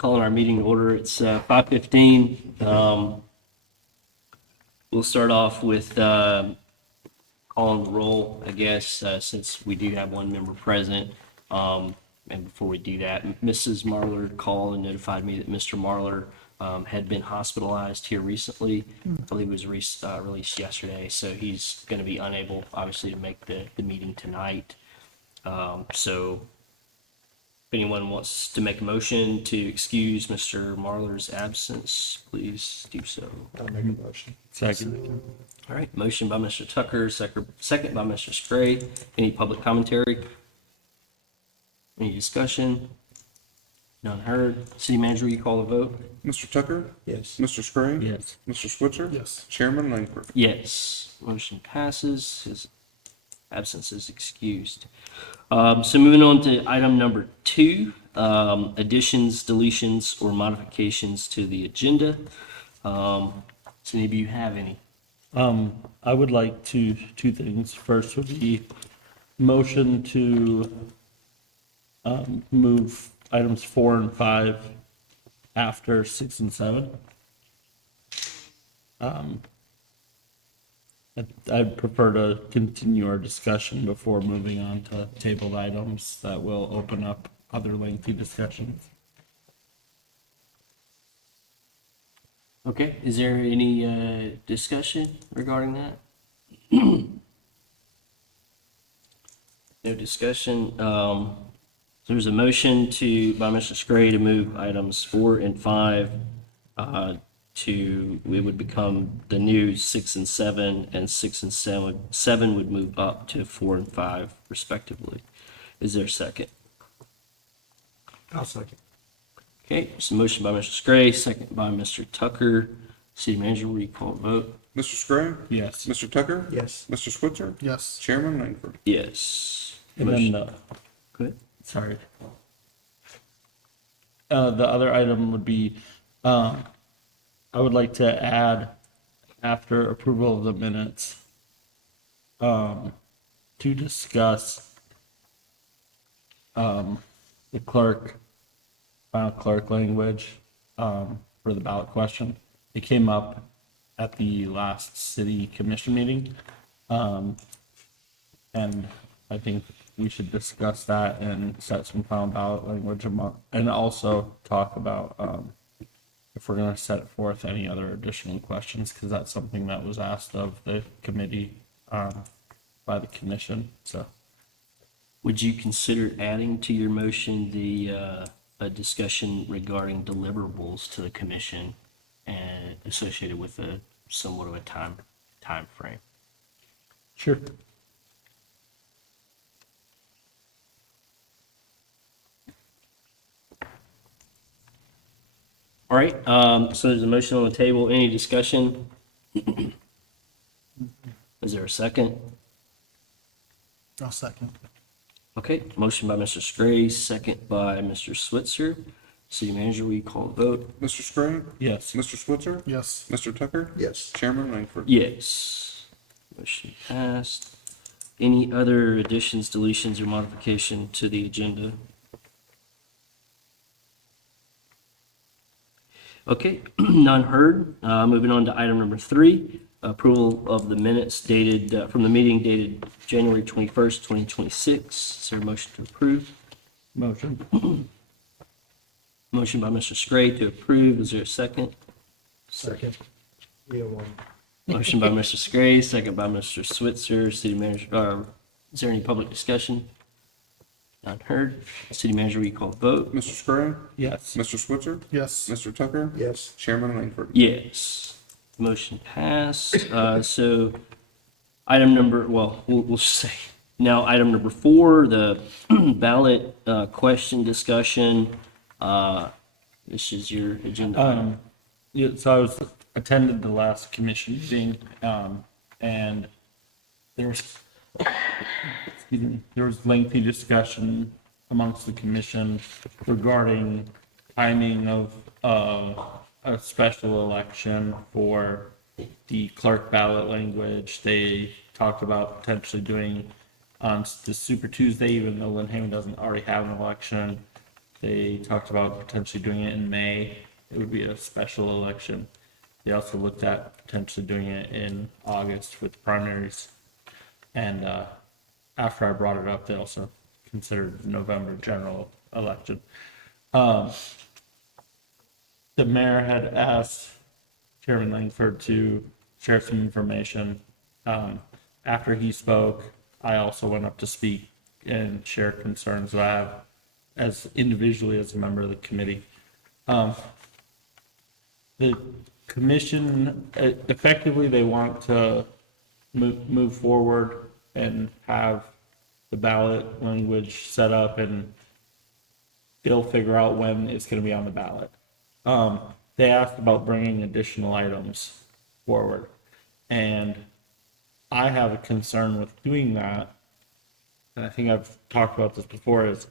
Calling our meeting to order. It's 5:15. We'll start off with calling the roll, I guess, since we do have one member present. And before we do that, Mrs. Marlar called and notified me that Mr. Marlar had been hospitalized here recently. I believe it was released yesterday, so he's going to be unable, obviously, to make the meeting tonight. So if anyone wants to make a motion to excuse Mr. Marlar's absence, please do so. I'll make a motion. Second. All right, motion by Mr. Tucker, second by Mr. Spray. Any public commentary? Any discussion? None heard. City manager, will you call the vote? Mr. Tucker? Yes. Mr. Spray? Yes. Mr. Switzer? Yes. Chairman Langford? Yes, motion passes. His absence is excused. So moving on to item number 2, additions, deletions, or modifications to the agenda. So any of you have any? I would like two things. First would be motion to move items 4 and 5 after 6 and 7. I'd prefer to continue our discussion before moving on to tabled items that will open up other lengthy discussions. Okay, is there any discussion regarding that? No discussion. There's a motion by Mr. Scray to move items 4 and 5 it would become the new 6 and 7, and 6 and 7 would move up to 4 and 5 respectively. Is there a second? I'll second. Okay, so motion by Mr. Scray, second by Mr. Tucker. City manager, will you call the vote? Mr. Spray? Yes. Mr. Tucker? Yes. Mr. Switzer? Yes. Chairman Langford? Yes. And then, Go ahead. sorry. The other item would be, I would like to add, after approval of the minutes, to discuss the final clerk language for the ballot question. It came up at the last city commission meeting, and I think we should discuss that and set some final ballot language and also talk about if we're going to set forth any other additional questions, because that's something that was asked of the committee by the commission. So, Would you consider adding to your motion a discussion regarding deliverables to the commission and associated with somewhat of a time frame? sure. All right, so there's a motion on the table. Any discussion? Is there a second? I'll second. Okay, motion by Mr. Scray, second by Mr. Switzer. City manager, will you call the vote? Mr. Spray? Yes. Mr. Switzer? Yes. Mr. Tucker? Yes. Chairman Langford? Yes. Motion passed. Any other additions, deletions, or modification to the agenda? Okay, none heard. Moving on to item number 3, approval of the minutes dated from the meeting dated January 21st, 2026. Is there a motion to approve? Motion. Motion by Mr. Scray to approve. Is there a second? Second. Yeah, one. Motion by Mr. Scray, second by Mr. Switzer. City manager, is there any public discussion? None heard. City manager, will you call the vote? Mr. Spray? Yes. Mr. Switzer? Yes. Mr. Tucker? Yes. Chairman Langford? Yes. Motion passed. So item number, we'll say now item number 4, the ballot question discussion. This is your agenda. Yeah, so I attended the last commission meeting, and there was, excuse me, there was lengthy discussion amongst the commission regarding timing of a special election for the clerk ballot language. They talked about potentially doing on the Super Tuesday, even though Lynn doesn't already have an election. They talked about potentially doing it in May. It would be a special election. They also looked at potentially doing it in August with primaries. And after I brought it up, they also considered November general election. Um, the mayor had asked Chairman Langford to share some information. After he spoke, I also went up to speak and share concerns that I have as individually as a member of the committee. The commission, effectively, they want to move forward and have the ballot language set up, and they'll figure out when it's going to be on the ballot. They asked about bringing additional items forward, and I have a concern with doing that, and I think I've talked about this before, is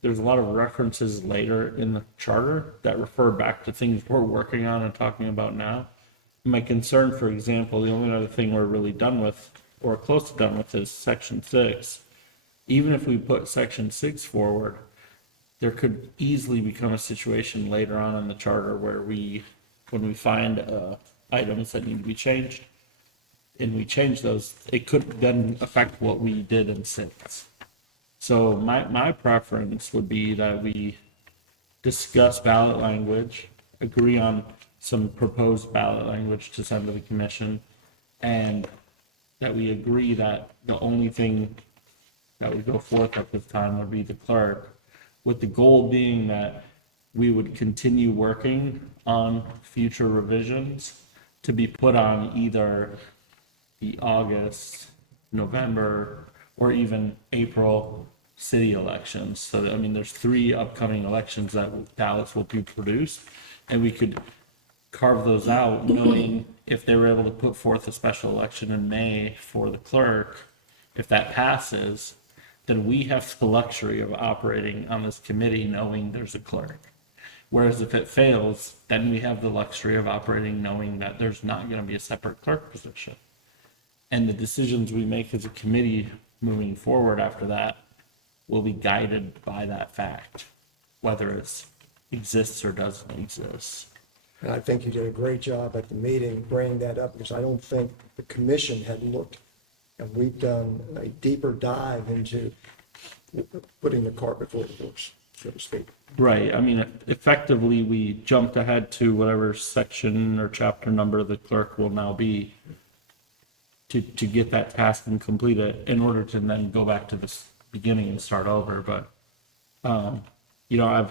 there's a lot of references later in the charter that refer back to things we're working on and talking about now. My concern, for example, the only other thing we're really done with, or close to done with, is section 6. Even if we put section 6 forward, there could easily become a situation later on in the charter where when we find items that need to be changed, and we change those, it could then affect what we did in 6. So my preference would be that we discuss ballot language, agree on some proposed ballot language to send to the commission, and that we agree that the only thing that would go forth at this time would be the clerk, with the goal being that we would continue working on future revisions to be put on either the August, November, or even April city elections. So, I mean, there's 3 upcoming elections that ballots will be produced, and we could carve those out, knowing if they were able to put forth a special election in May for the clerk, if that passes, then we have the luxury of operating on this committee knowing there's a clerk. Whereas if it fails, then we have the luxury of operating knowing that there's not going to be a separate clerk position. And the decisions we make as a committee moving forward after that will be guided by that fact, whether it exists or doesn't exist. And I think you did a great job at the meeting bringing that up, because I don't think the commission had looked, and we've done a deeper dive into putting the cart before the horse, so to speak. Right. I mean, effectively, we jumped ahead to whatever section or chapter number the clerk will now be to get that task and complete it, in order to then go back to this beginning and start over. But, you know,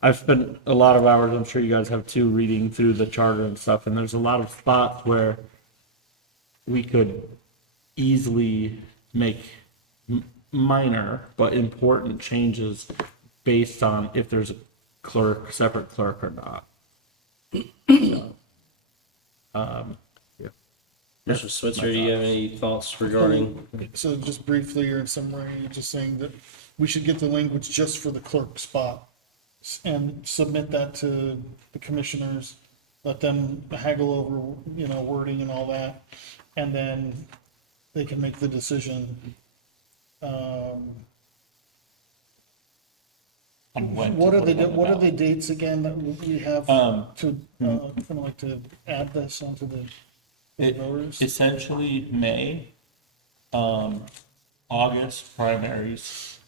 I've spent a lot of hours, I'm sure you guys have too, reading through the charter and stuff, and there's a lot of spots where we could easily make minor but important changes based on if there's a clerk, separate clerk or not. So, yeah. Mr. Switzer, do you have any thoughts regarding? So just briefly or in summary, you're just saying that we should get the language just for the clerk spot and submit that to the commissioners, let them haggle over, you know, wording and all that, and then they can make the decision. On when to What are put it on the what are the ballot. dates again that we have to, kind of like to add this onto the voters? Essentially May, August primaries,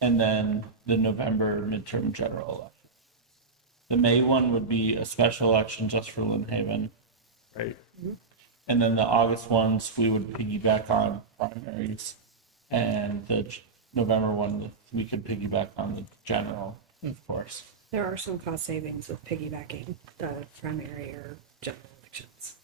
and then the November midterm general election. The May one would be a special election just for Lynn Haven, right? And then the August ones, we would piggyback on primaries, and the November one, we could piggyback on the general, of course. There are some cost savings with piggybacking the primary or general elections.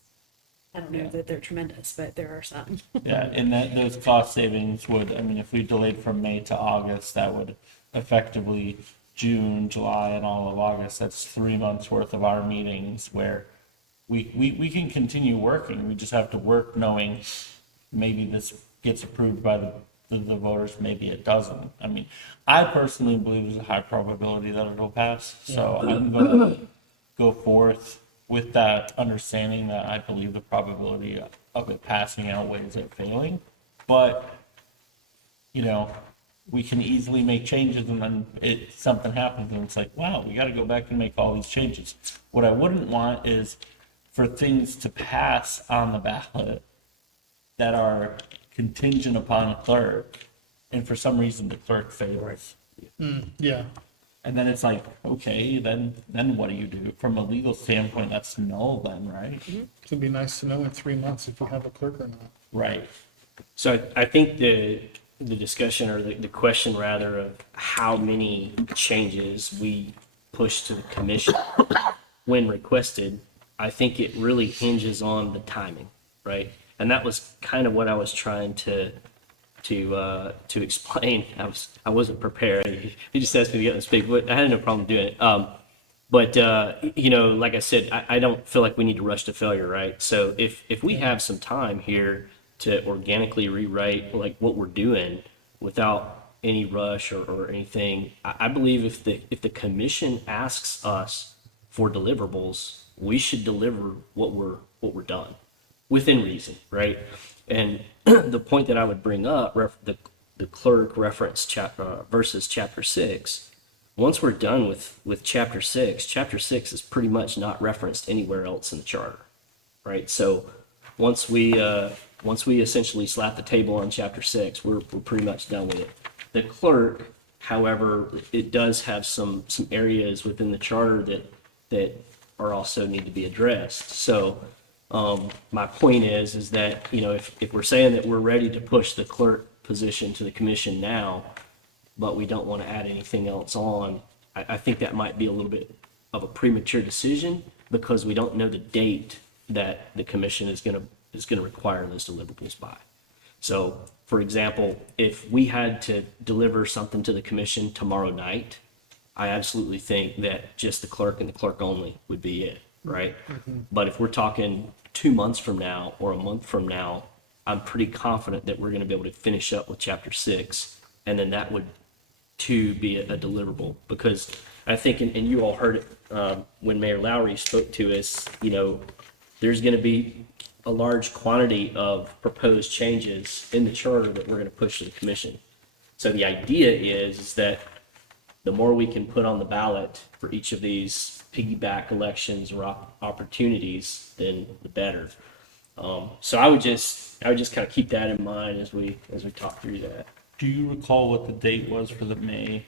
I don't know that they're tremendous, but there are some. Yeah, and that those cost savings would, I mean, if we delayed from May to August, that would effectively June, July, and all of August. That's 3 months worth of our meetings where we can continue working. We just have to work knowing maybe this gets approved by the voters, maybe it doesn't. I mean, I personally believe there's a high probability that it'll pass. So I'm going to go forth with that understanding that I believe the probability of it passing outweighs it failing. But, you know, we can easily make changes and then something happens and it's like, wow, we got to go back and make all these changes. What I wouldn't want is for things to pass on the ballot that are contingent upon a clerk, and for some reason the clerk fails. Yeah, And then it's like, okay, then what do you do? From a legal standpoint, that's null then, right? it'd be nice to know in 3 months if we have a clerk or not. Right. So I think the discussion or the question rather of how many changes we push to the commission when requested, I think it really hinges on the timing, right? And that was kind of what I was trying to explain. I wasn't prepared. He just asked me to get on speak, but I had no problem doing it. But you know, like I said, I don't feel like we need to rush to failure, right? So if we have some time here to organically rewrite like what we're doing without any rush or anything, I believe if the commission asks us for deliverables, we should deliver what we're done within reason, right? And the point that I would bring up, the clerk reference versus chapter 6. Once we're done with chapter 6 is pretty much not referenced anywhere else in the charter, right? So once we essentially slap the table on chapter 6, we're pretty much done with it. The clerk, however, it does have some areas within the charter that are also need to be addressed. So my point is that, you know, if we're saying that we're ready to push the clerk position to the commission now, but we don't want to add anything else on, I think that might be a little bit of a premature decision because we don't know the date that the commission is going to require those deliverables by. So, for example, if we had to deliver something to the commission tomorrow night, I absolutely think that just the clerk and the clerk only would be it, right? But if we're talking 2 months from now or a month from now, I'm pretty confident that we're going to be able to finish up with chapter 6, and then that would too be a deliverable. Because I think, and you all heard it when Mayor Lowry spoke to us, you know, there's going to be a large quantity of proposed changes in the charter that we're going to push to the commission. So the idea is that the more we can put on the ballot for each of these piggyback elections or opportunities, then the better. So I would just kind of keep that in mind as we talk through that. Do you recall what the date was for the May?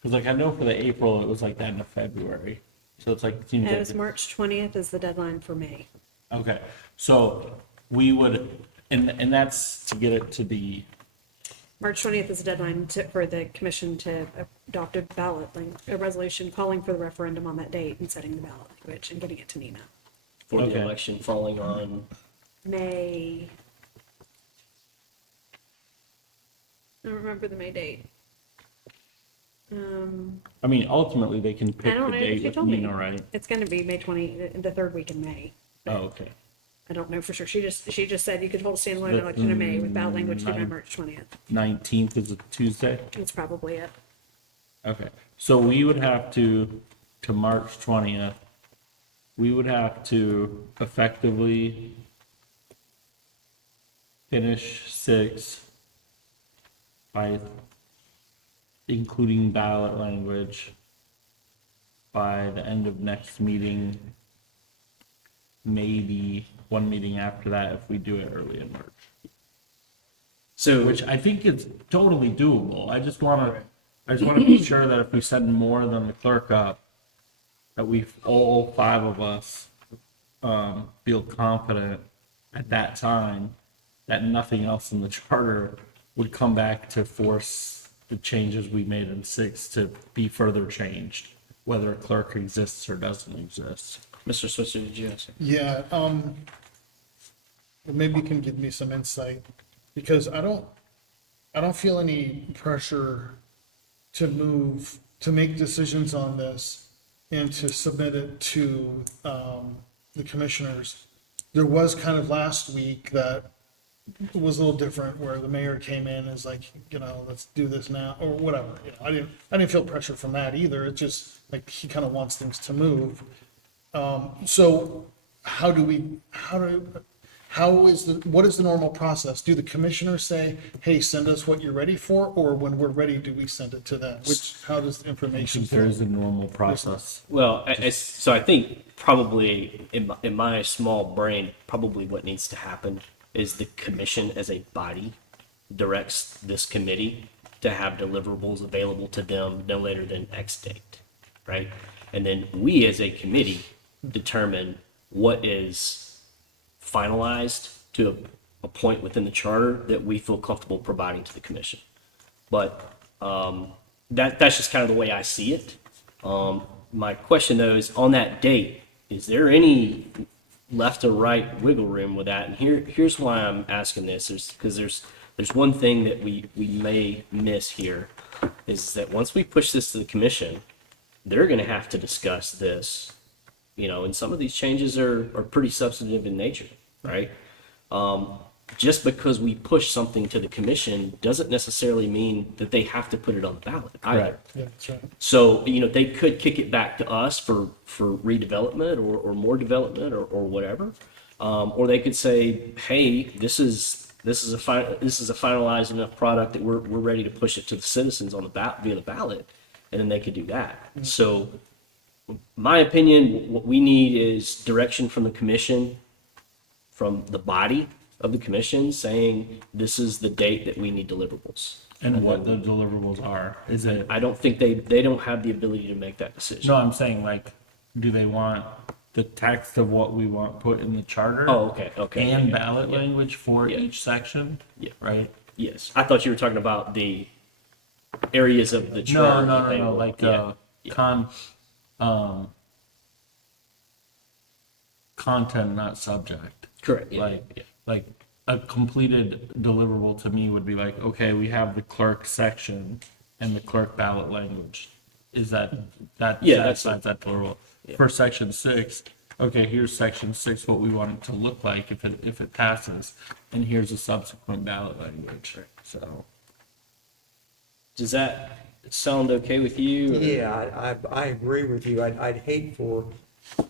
Because like I know for the April, it was like that in February. So it's like, it seems It like was March 20th is the deadline for May. okay, so we would, and that's to get it to the, March 20th is the deadline for the commission to adopt a ballot, like a resolution calling for the referendum on that date and setting the ballot language and getting it to NEMA. For the Okay. election falling on, May. I don't remember the May date. I mean, ultimately, they can I pick don't the know. date She with told me Nina, right? it's going to be May 20, the third week in May. Oh, okay. I don't know for sure. She just said you could hold a standalone election in May with ballot language due by March 20th. 19th is a Tuesday? That's probably it. Okay, so we would have to March 20th, we would have to effectively finish 6 by including ballot language by the end of next meeting, maybe one meeting after that if we do it early in March. so Which I think is totally doable. I just want to be sure that if we send more than the clerk up, that we all 5 of us feel confident at that time that nothing else in the charter would come back to force the changes we made in 6 to be further changed, whether a clerk exists or doesn't exist. Mr. Switzer, did you ask? Yeah, maybe you can give me some insight, because I don't feel any pressure to make decisions on this and to submit it to, the commissioners. There was kind of last week that was a little different, where the mayor came in and was like, you know, let's do this now, or whatever, you know, I didn't feel pressure from that either. It's just like, he kind of wants things to move. So how what is the normal process? Do the commissioners say, hey, send us what you're ready for, or when we're ready, do we send it to them? How does the I information think there is flow? a normal process. Well, so I think probably in my small brain, probably what needs to happen is the commission as a body directs this committee to have deliverables available to them no later than X date, right? And then we as a committee determine what is finalized to a point within the charter that we feel comfortable providing to the commission. But that's just kind of the way I see it. My question though is on that date, is there any left or right wiggle room with that? And here's why I'm asking this is because there's one thing that we may miss here is that once we push this to the commission, they're going to have to discuss this, and some of these changes are pretty substantive in nature, right? Just because we push something to the commission doesn't necessarily mean that they have to put it on the ballot either. Correct. Yeah, that's right. So, they could kick it back to us for redevelopment or more development or whatever. Or they could say, hey, this is a finalized enough product that we're ready to push it to the citizens on the via the ballot. And then they could do that. So my opinion, what we need is direction from the commission, from the body of the commission saying this is the date that we need deliverables. And what the deliverables are, is it, I don't think they don't have the ability to make that decision. no, I'm saying like, do they want the text of what we want put in the charter? Oh, okay. And yeah, ballot yeah. language for Yeah. each section? Yeah. Right? Yes, I thought you were talking about the areas of the No, charter. no, that no, they no, want. like, Yeah, content, not subject. correct. Yeah, Like, yeah. like a completed deliverable to me would be like, okay, we have the clerk section and the clerk ballot language. Is that Yeah, that's satisfies that deliverable? For section 6, okay, here's section 6, what we want it to look like if it passes, and here's a subsequent ballot language. So, Does that sound okay with you? or- Yeah, I agree with you. I'd hate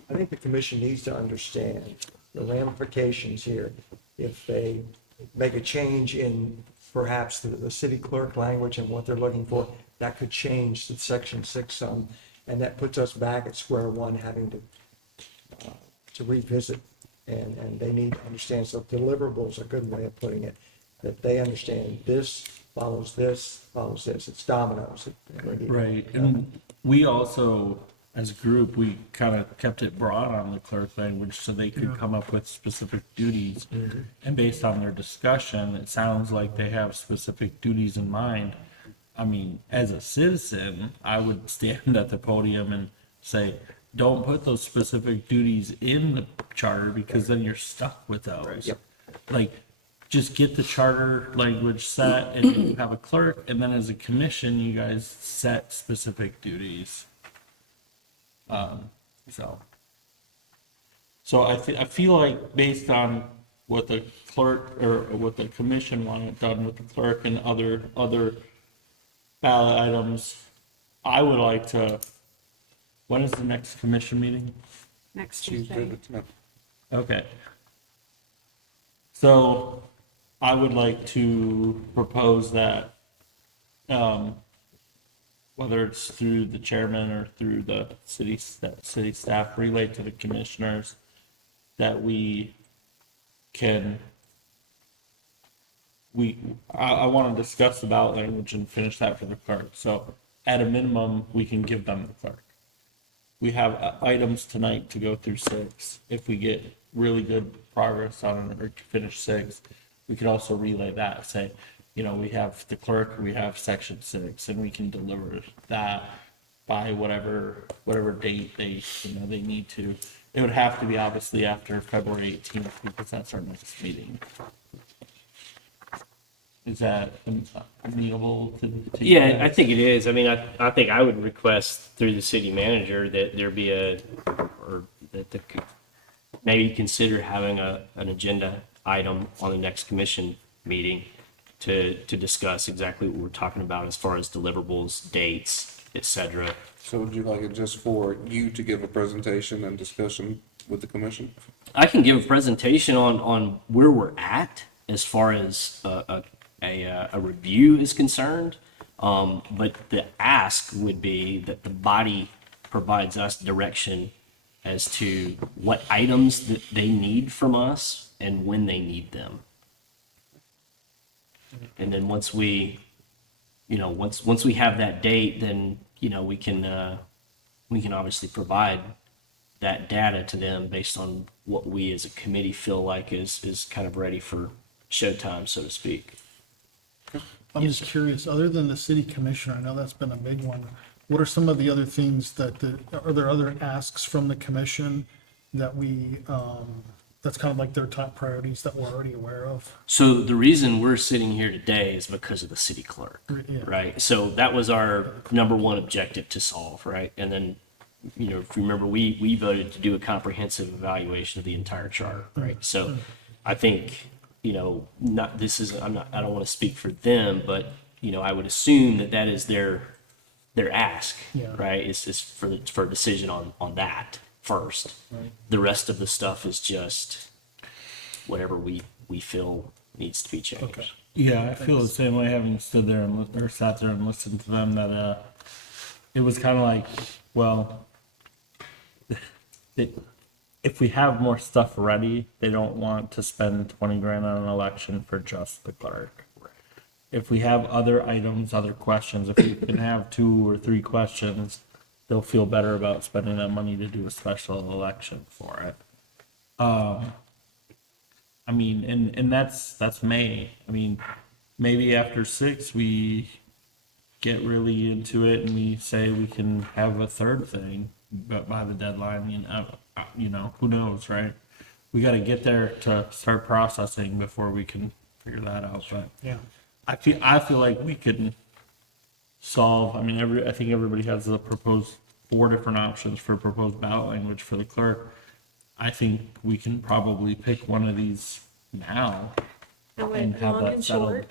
I think the commission needs to understand the ramifications here. If they make a change in perhaps the city clerk language and what they're looking for, that could change the section 6 some, and that puts us back at square one, having to revisit. And they need to understand, so deliverables are a good way of putting it, that they understand this follows this, follows this. It's dominoes. right, and we also, as a group, we kind of kept it broad on the clerk language so they could come up with specific duties. And based on their discussion, it sounds like they have specific duties in mind. I mean, as a citizen, I would stand at the podium and say, don't put those specific duties in the charter because then you're stuck with those. Yep. Like, just get the charter language set and you have a clerk, and then as a commission, you guys set specific duties. So I feel like based on what the clerk or what the commission wanted done with the clerk and other ballot items, I would like to, when is the next commission meeting? Next Tuesday Tuesday. the 10th. Okay. So I would like to propose that, whether it's through the chairman or through the city staff, relate to the commissioners, that I want to discuss the ballot language and finish that for the clerk. So at a minimum, we can give them the clerk. We have items tonight to go through 6. If we get really good progress on it or finish 6, we could also relay that, say, we have the clerk, we have section 6, and we can deliver that by whatever date they need to. It would have to be obviously after February 18th because that's our next meeting. Is that amenable to you Yeah, I guys? think it is. I mean, I think I would request through the city manager that there be maybe consider having an agenda item on the next commission meeting to discuss exactly what we're talking about as far as deliverables, dates, et cetera. So would you like it just for you to give a presentation and discussion with the commission? I can give a presentation on where we're at as far as a review is concerned. But the ask would be that the body provides us direction as to what items that they need from us and when they need them. And then once we, once we have that date, then, we can obviously provide that data to them based on what we as a committee feel like is kind of ready for showtime, so to speak. I'm just curious, other than the city commissioner, I know that's been a big one. What are some of the other things are there other asks from the commission that that's kind of like their top priorities that we're already aware of? So the reason we're sitting here today is because of the city clerk, Yeah. right? So that was our number one objective to solve, right? And then, if you remember, we voted to do a comprehensive evaluation of the entire chart, right? So I think, I don't want to speak for them, but, I would assume that is their ask, Yeah. right? Is for a decision on that first. Right. The rest of the stuff is just whatever we feel needs to be changed. Okay. Yeah, I feel the same way having stood there or sat there and listened to them that it was kind of like, well, if we have more stuff ready, they don't want to spend 20 grand on an election for just the clerk. If we have other items, other questions, if we can have 2 or 3 questions, they'll feel better about spending that money to do a special election for it. I mean, and that's May. I mean, maybe after 6 we get really into it and we say we can have a third thing, but by the deadline, who knows, right? We got to get there to start processing before we can figure that out. But Yeah. I feel like we could solve. I mean, I think everybody has the proposed 4 different options for proposed ballot language for the clerk. I think we can probably pick one of these now. I And went have long that and settled. short.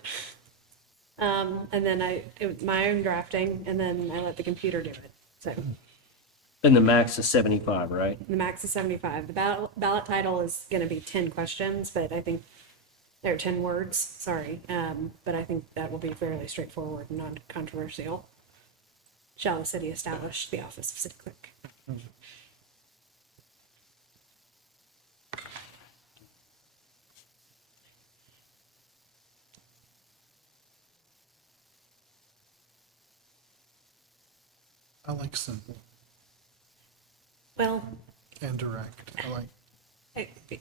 And then it was my own drafting, and then I let the computer do it. So And the max is 75, right? the max is 75. The ballot title is going to be 10 questions, but I think they're 10 words, sorry. But I think that will be fairly straightforward and non-controversial. Shall the city establish the office of city clerk? I like simple Well, and direct. I like,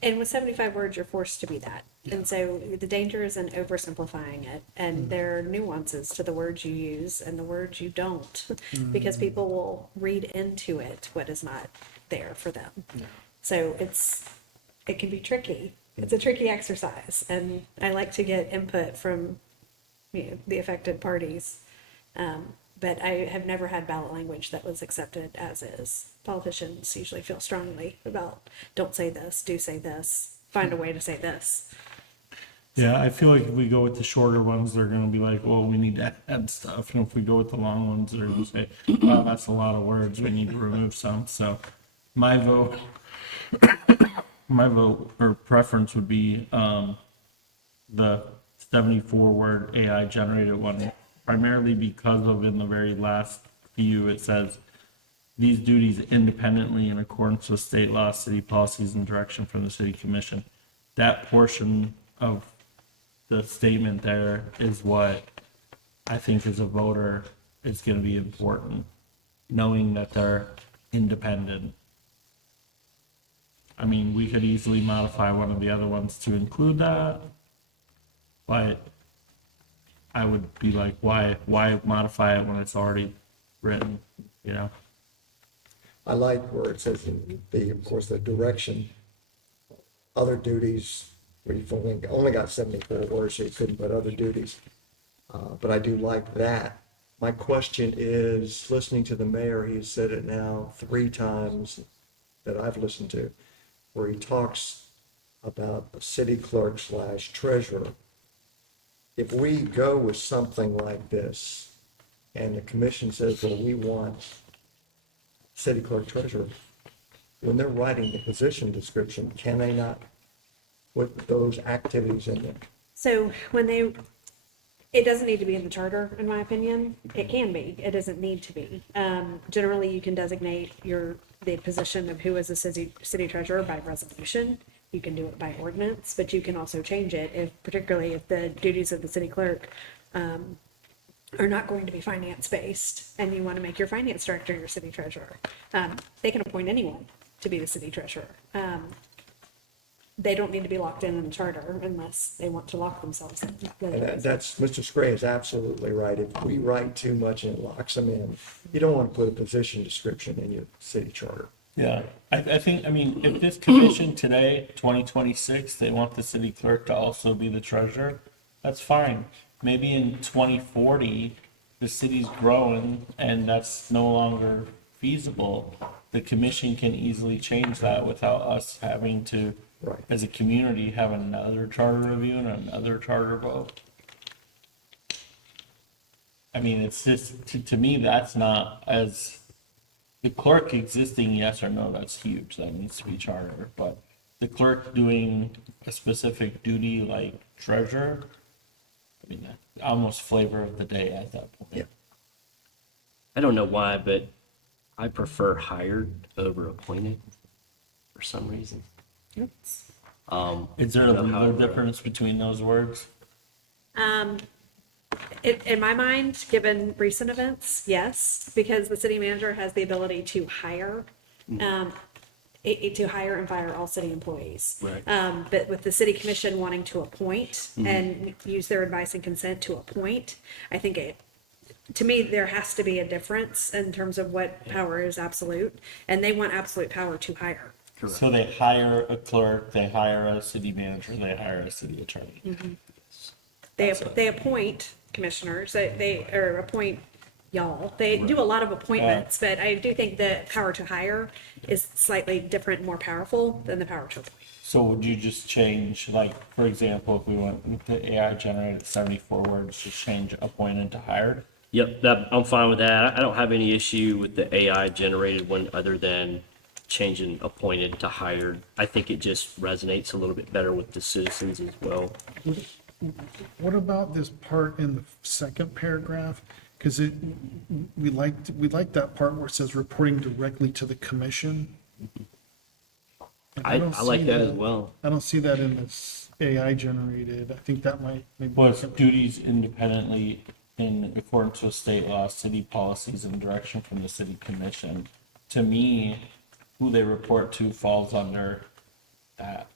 and with 75 words, you're forced to be that. And so the danger is in oversimplifying it. And there are nuances to the words you use and the words you don't, because people will read into it what is not there for them. So it can be tricky. It's a tricky exercise. And I like to get input from the affected parties. But I have never had ballot language that was accepted as is. Politicians usually feel strongly about don't say this, do say this, find a way to say this. Yeah, I feel like if we go with the shorter ones, they're gonna be like, well, we need to add stuff. And if we go with the long ones, they're gonna say, wow, that's a lot of words. We need to remove some. So my vote or preference would be the 74 word AI generated one, primarily because of in the very last few, it says these duties independently in accordance with state law, city policies, and direction from the city commission. That portion of the statement there is what I think as a voter is going to be important, knowing that they're independent. I mean, we could easily modify one of the other ones to include that, but I would be like, why modify it when it's already written, I like where it says of course, the direction, other duties, where you've only got 74 words, so you couldn't put other duties. But I do like that. My question is, listening to the mayor, he's said it now 3 times that I've listened to, where he talks about a city clerk / treasurer. If we go with something like this, and the commission says, well, we want city clerk treasurer, when they're writing the position description, can they not put those activities in there? So when they, it doesn't need to be in the charter, in my opinion. It can be, it doesn't need to be. Generally, you can designate the position of who is a city treasurer by resolution. You can do it by ordinance, but you can also change it particularly if the duties of the city clerk, are not going to be finance-based, and you want to make your finance director your city treasurer. They can appoint anyone to be the city treasurer. They don't need to be locked in the charter unless they want to lock themselves in. And that's, Mr. Scray is absolutely right. If we write too much and it locks them in, you don't want to put a position description in your city charter. Yeah, I think, I mean, if this commission today, 2026, they want the city clerk to also be the treasurer, that's fine. Maybe in 2040, the city's growing and that's no longer feasible. The commission can easily change that without us having to, Right. as a community, have another charter review and another charter vote. I mean, it's just, to me, that's not as, the clerk existing, yes or no, that's huge, that needs to be charter, but the clerk doing a specific duty like treasurer, I mean, that's almost flavor of the day at that point. Yeah. I don't know why, but I prefer hired over appointed for some reason. Is there I a don't know how little to- difference between those words? In my mind, given recent events, yes, because the city manager has the ability to hire, to hire and fire all city employees. Right. But with the city commission wanting to appoint and use their advice and consent to appoint, I think to me, there has to be a difference in terms of what power is absolute, and they want absolute power to hire. So they hire a clerk, they hire a city manager, they hire a city attorney. They appoint commissioners, or appoint y'all. They do a lot of appointments, but I do think the power to hire is slightly different, more powerful than the power to appoint. So would you just change, like, for example, if we went with the AI generated 74 words, just change appointed to hired? Yep, that, I'm fine with that. I don't have any issue with the AI generated one other than changing appointed to hired. I think it just resonates a little bit better with the citizens as well. What about this part in the second paragraph? Because we like that part where it says reporting directly to the commission. And I don't like see that as well. I don't see that in this AI generated. I think that might maybe. Was duties independently in accordance with state law, city policies, and direction from the city commission. To me, who they report to falls under that.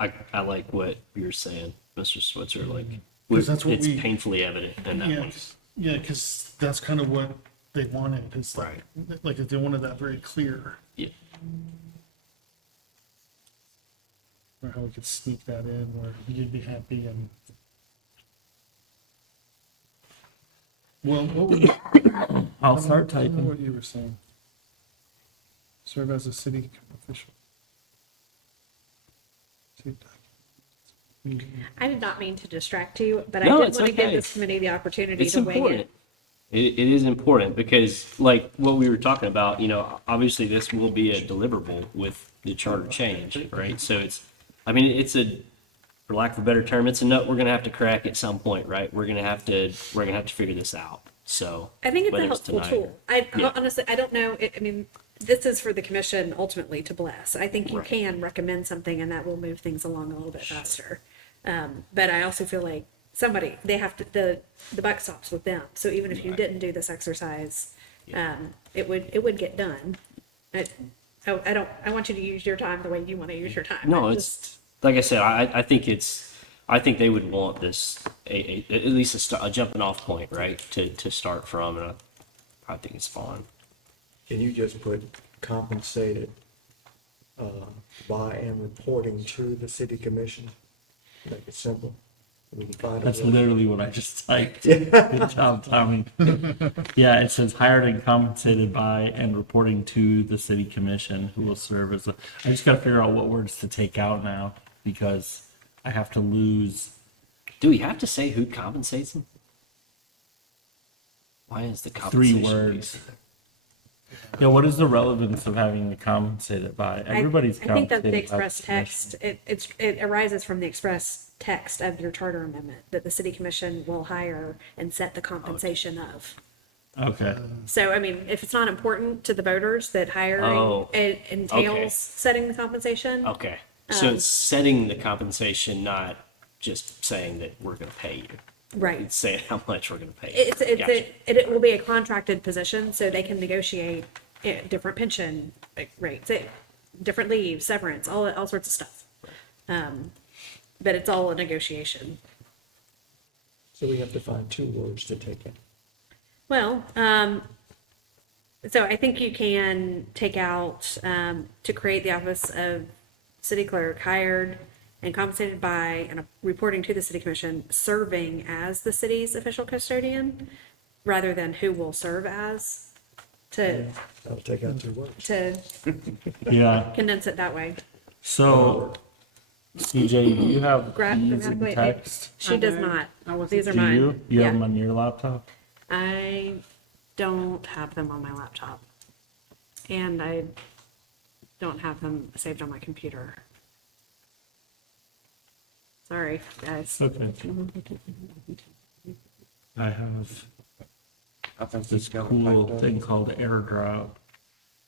I like what you're saying, Mr. Switzer, like, 'Cause that's what it's we- painfully evident in that one. Yeah, because that's kind of what they wanted. It's Right. like if they wanted that very clear, Yeah. or how we could sneak that in where you'd be happy and. Well, what would, I'll start I don't know typing. what you were saying. Serve as a city official. City document. I did not mean to distract you, but No, I did it's want to give okay. this committee the opportunity It's to weigh in. important. It is important because like what we were talking about, you know, obviously this will be a deliverable with the charter change, right? So I mean, for lack of a better term, it's a nut we're gonna have to crack at some point, right? We're gonna have to figure this out. So. I think it's a whether helpful tonight- tool. Yeah. Honestly, I don't know, I mean, this is for the commission ultimately to bless. I think you Right. can recommend something and that will move things along a little bit faster. But I also feel like they have to, the buck stops with them. So even if you didn't do this exercise, it would get done. I want you to use your time the way you want to use your time. No, I it's, like I said, I think they would want this, at least a jumping off point, right? To start from, and I think it's fine. Can you just put compensated by and reporting to the city commission? Make it simple. We can find a That's way. literally what I just typed. Good job, Tommy. Yeah, it says hired and compensated by and reporting to the city commission who will serve as a, I just gotta figure out what words to take out now because I have to lose. Do we have to say who compensates them? Why is the 3 compensation words. piece? Yeah, what is the relevance of having it compensated by? Everybody's I think that the compensated by express the commission. text, it arises from the express text of your charter amendment, that the city commission will hire and set the compensation of. Okay, So, I mean, if it's not important to the voters that hiring Oh, it entails okay. setting the compensation, Okay, so it's setting the compensation, not just saying that we're gonna pay you. right. It's saying how much we're gonna pay you. It's, Gotcha. it will be a contracted position, so they can negotiate different pension rates, different leave, severance, all sorts of stuff. But it's all a negotiation. So we have to find 2 words to take in. Well, so I think you can take out, to create the office of city clerk hired and compensated by and reporting to the city commission, serving as the city's official custodian, rather than who will serve as, to I'll take out 2 words. yeah. condense it that way. So, CJ, do you have Graph- these in grammatically, text? She does not. These are Do mine. you? You have Yeah. them on your laptop? I don't have them on my laptop. And I don't have them saved on my computer. Sorry, guys. Okay. I have I think this he's got it cool typed up. thing called AirDrop.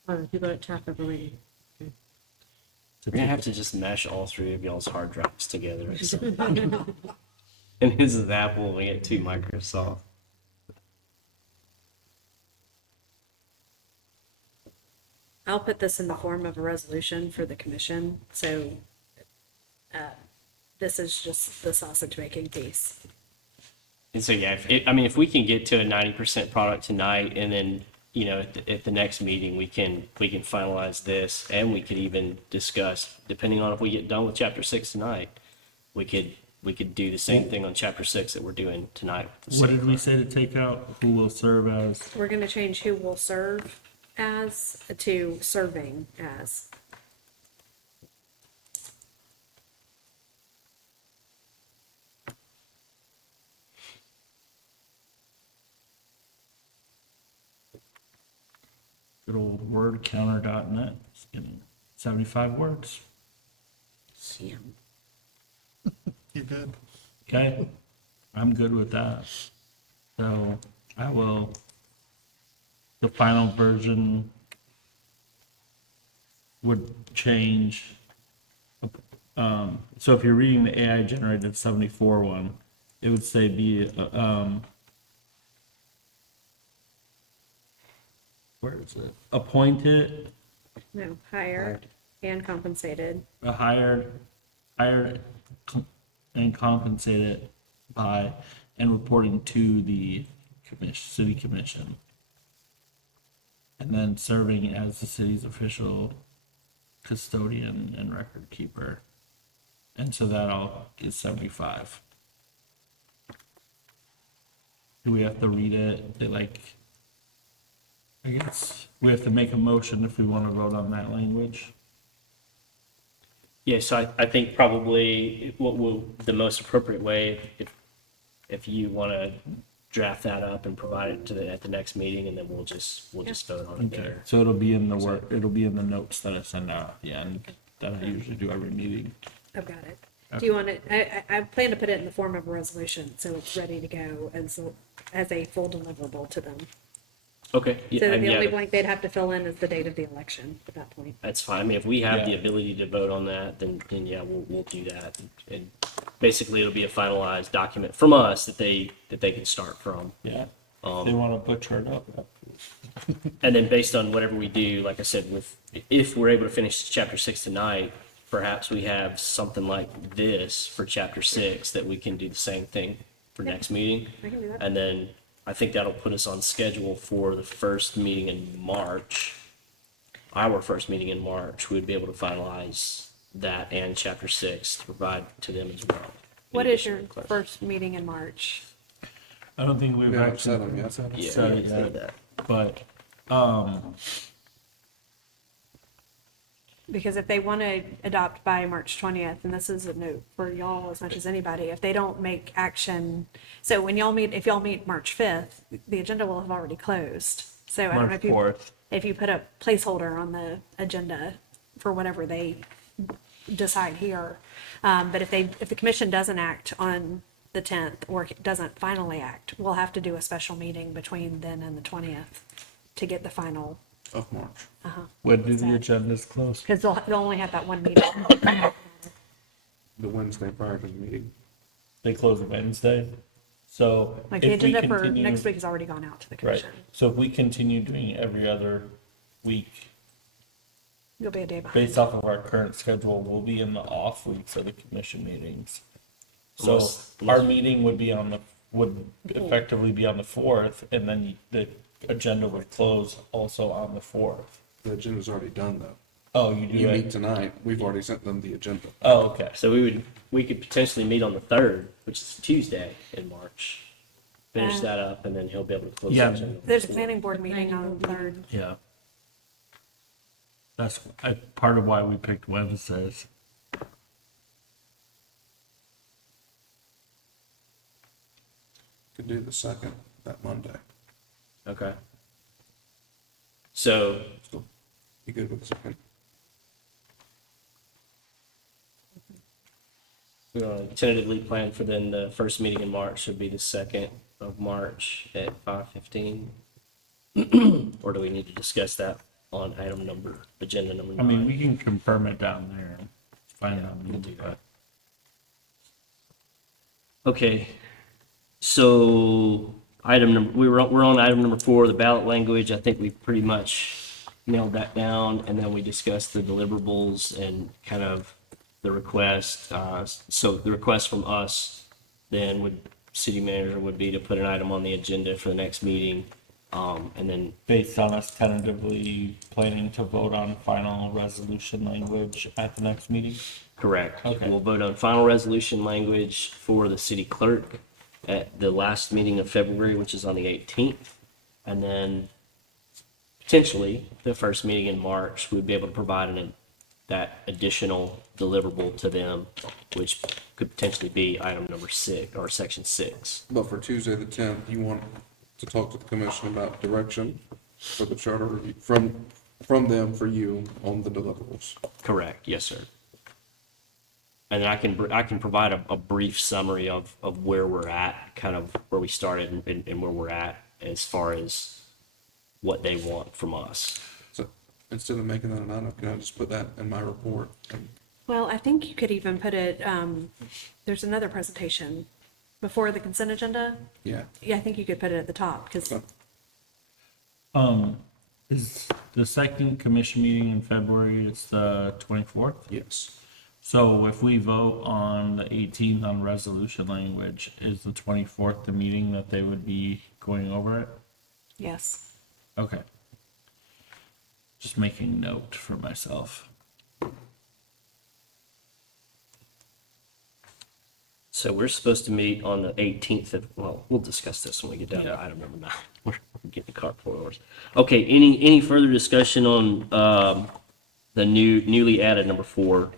Oh, you got it tapped over me. We're gonna have to just mesh all 3 of y'all's hard drives together. And his is Apple, we get 2 Microsoft. I'll put this in the form of a resolution for the commission, so this is just the sausage making piece. And so, yeah, I mean, if we can get to a 90% product tonight, and then, you know, at the next meeting, we can finalize this, and we could even discuss, depending on if we get done with chapter 6 tonight, we could do the same thing on chapter 6 that we're doing tonight. with the What city did we clerk. say to take out? Who will serve as? We're gonna change who will serve as to serving as. Good old wordcounter.net. It's getting 75 words. Sam. You're good. Okay, I'm good with that. So I will, the final version would change. So if you're reading the AI generated 74 one, it would say where is it? Appointed, No, hired and compensated. hired and compensated by and reporting to the city commission. And then serving as the city's official custodian and record keeper. And so that all is 75. Do we have to read it? I guess we have to make a motion if we want to vote on that language. Yeah, so I think probably the most appropriate way, if you want to draft that up and provide it at the next meeting, and then we'll just vote on it Okay, there. so it'll be in the it'll be in the notes that I send out at the end, that I usually do every meeting. I've got it. Do you want it, I plan to put it in the form of a resolution, so it's ready to go as a full deliverable to them. Okay. Yeah, So that and the yeah, only blank they'd have to fill in is the date of the election at that point. that's fine. I mean, if we have the Yeah. ability to vote on that, then yeah, we'll do that. And basically, it'll be a finalized document from us that they can start from. Yeah, they want to butcher it up. And then based on whatever we do, like I said, if we're able to finish chapter 6 tonight, perhaps we have something like this for chapter 6 that we can do the same thing for next meeting. I can do that. And then I think that'll put us on schedule for the first meeting in March. Our first meeting in March, we'd be able to finalize that and chapter 6 to provide to them as well. What In is your addition to class. first meeting in March? I don't think we've We haven't actually set 'em yet. Yeah, said we it said yet, that. but Because if they want to adopt by March 20th, and this is a note for y'all as much as anybody, if they don't make action, so when y'all meet, if y'all meet March 5th, the agenda will have already closed. So I don't know March if you, 4th. if you put a placeholder on the agenda for whatever they decide here. But if the commission doesn't act on the 10th or doesn't finally act, we'll have to do a special meeting between then and the 20th to get the final, Of March. When do the Sad. agendas close? because they'll only have that one meeting. The Wednesday prior to the meeting. They close Wednesday. So Like the if we agenda for continue, next week has already gone out to the right? commission. So if we continue doing every other week, You'll be a day behind. based off of our current schedule, we'll be in the off weeks of the commission meetings. So our meeting would be would effectively be on the 4th, and then the agenda would close also on the 4th. The agenda's already done though. Oh, you do You it? meet tonight, we've already sent them the agenda. Oh, okay. So we could potentially meet on the 3rd, which is Tuesday in March. Finish that up, and then he'll be able to close Yeah. the agenda. There's a planning board meeting on the 3rd. Yeah. That's part of why we picked Wednesdays. Could do the 2nd, that Monday. Okay. So, You good with the 2nd? we're gonna tentatively plan for then the first meeting in March would be the 2nd of March at 5:15. Or do we need to discuss that on agenda number 9? I mean, we can confirm it down there and find out. we'll do that. Okay, so we're on item number 4, the ballot language. I think we pretty much nailed that down, and then we discussed the deliverables and kind of the request. So the request from us then city manager would be to put an item on the agenda for the next meeting. And then, Based on us tentatively planning to vote on final resolution language at the next meeting. correct. Okay. We'll vote on final resolution language for the city clerk at the last meeting of February, which is on the 18th. And then potentially the first meeting in March, we'd be able to provide that additional deliverable to them, which could potentially be item number 6 or section 6. But for Tuesday the 10th, you want to talk to the commission about direction for the charter review, from them for you on the deliverables. Correct, yes, sir. And then I can provide a brief summary of where we're at, kind of where we started and where we're at as far as what they want from us. So instead of making that an item, can I just put that in my report? Well, I think you could even put it, there's another presentation before the consent agenda. Yeah. Yeah, I think you could put it at the top, because Is the second commission meeting in February, it's the 24th? Yes. So if we vote on the 18th on resolution language, is the 24th the meeting that they would be going over it? yes. Okay. Just making note for myself. So we're supposed to meet on the 18th well, we'll discuss this when we get down to Yeah. item number 9. We're getting the cart before the horse. Okay, any further discussion on the newly added number 4?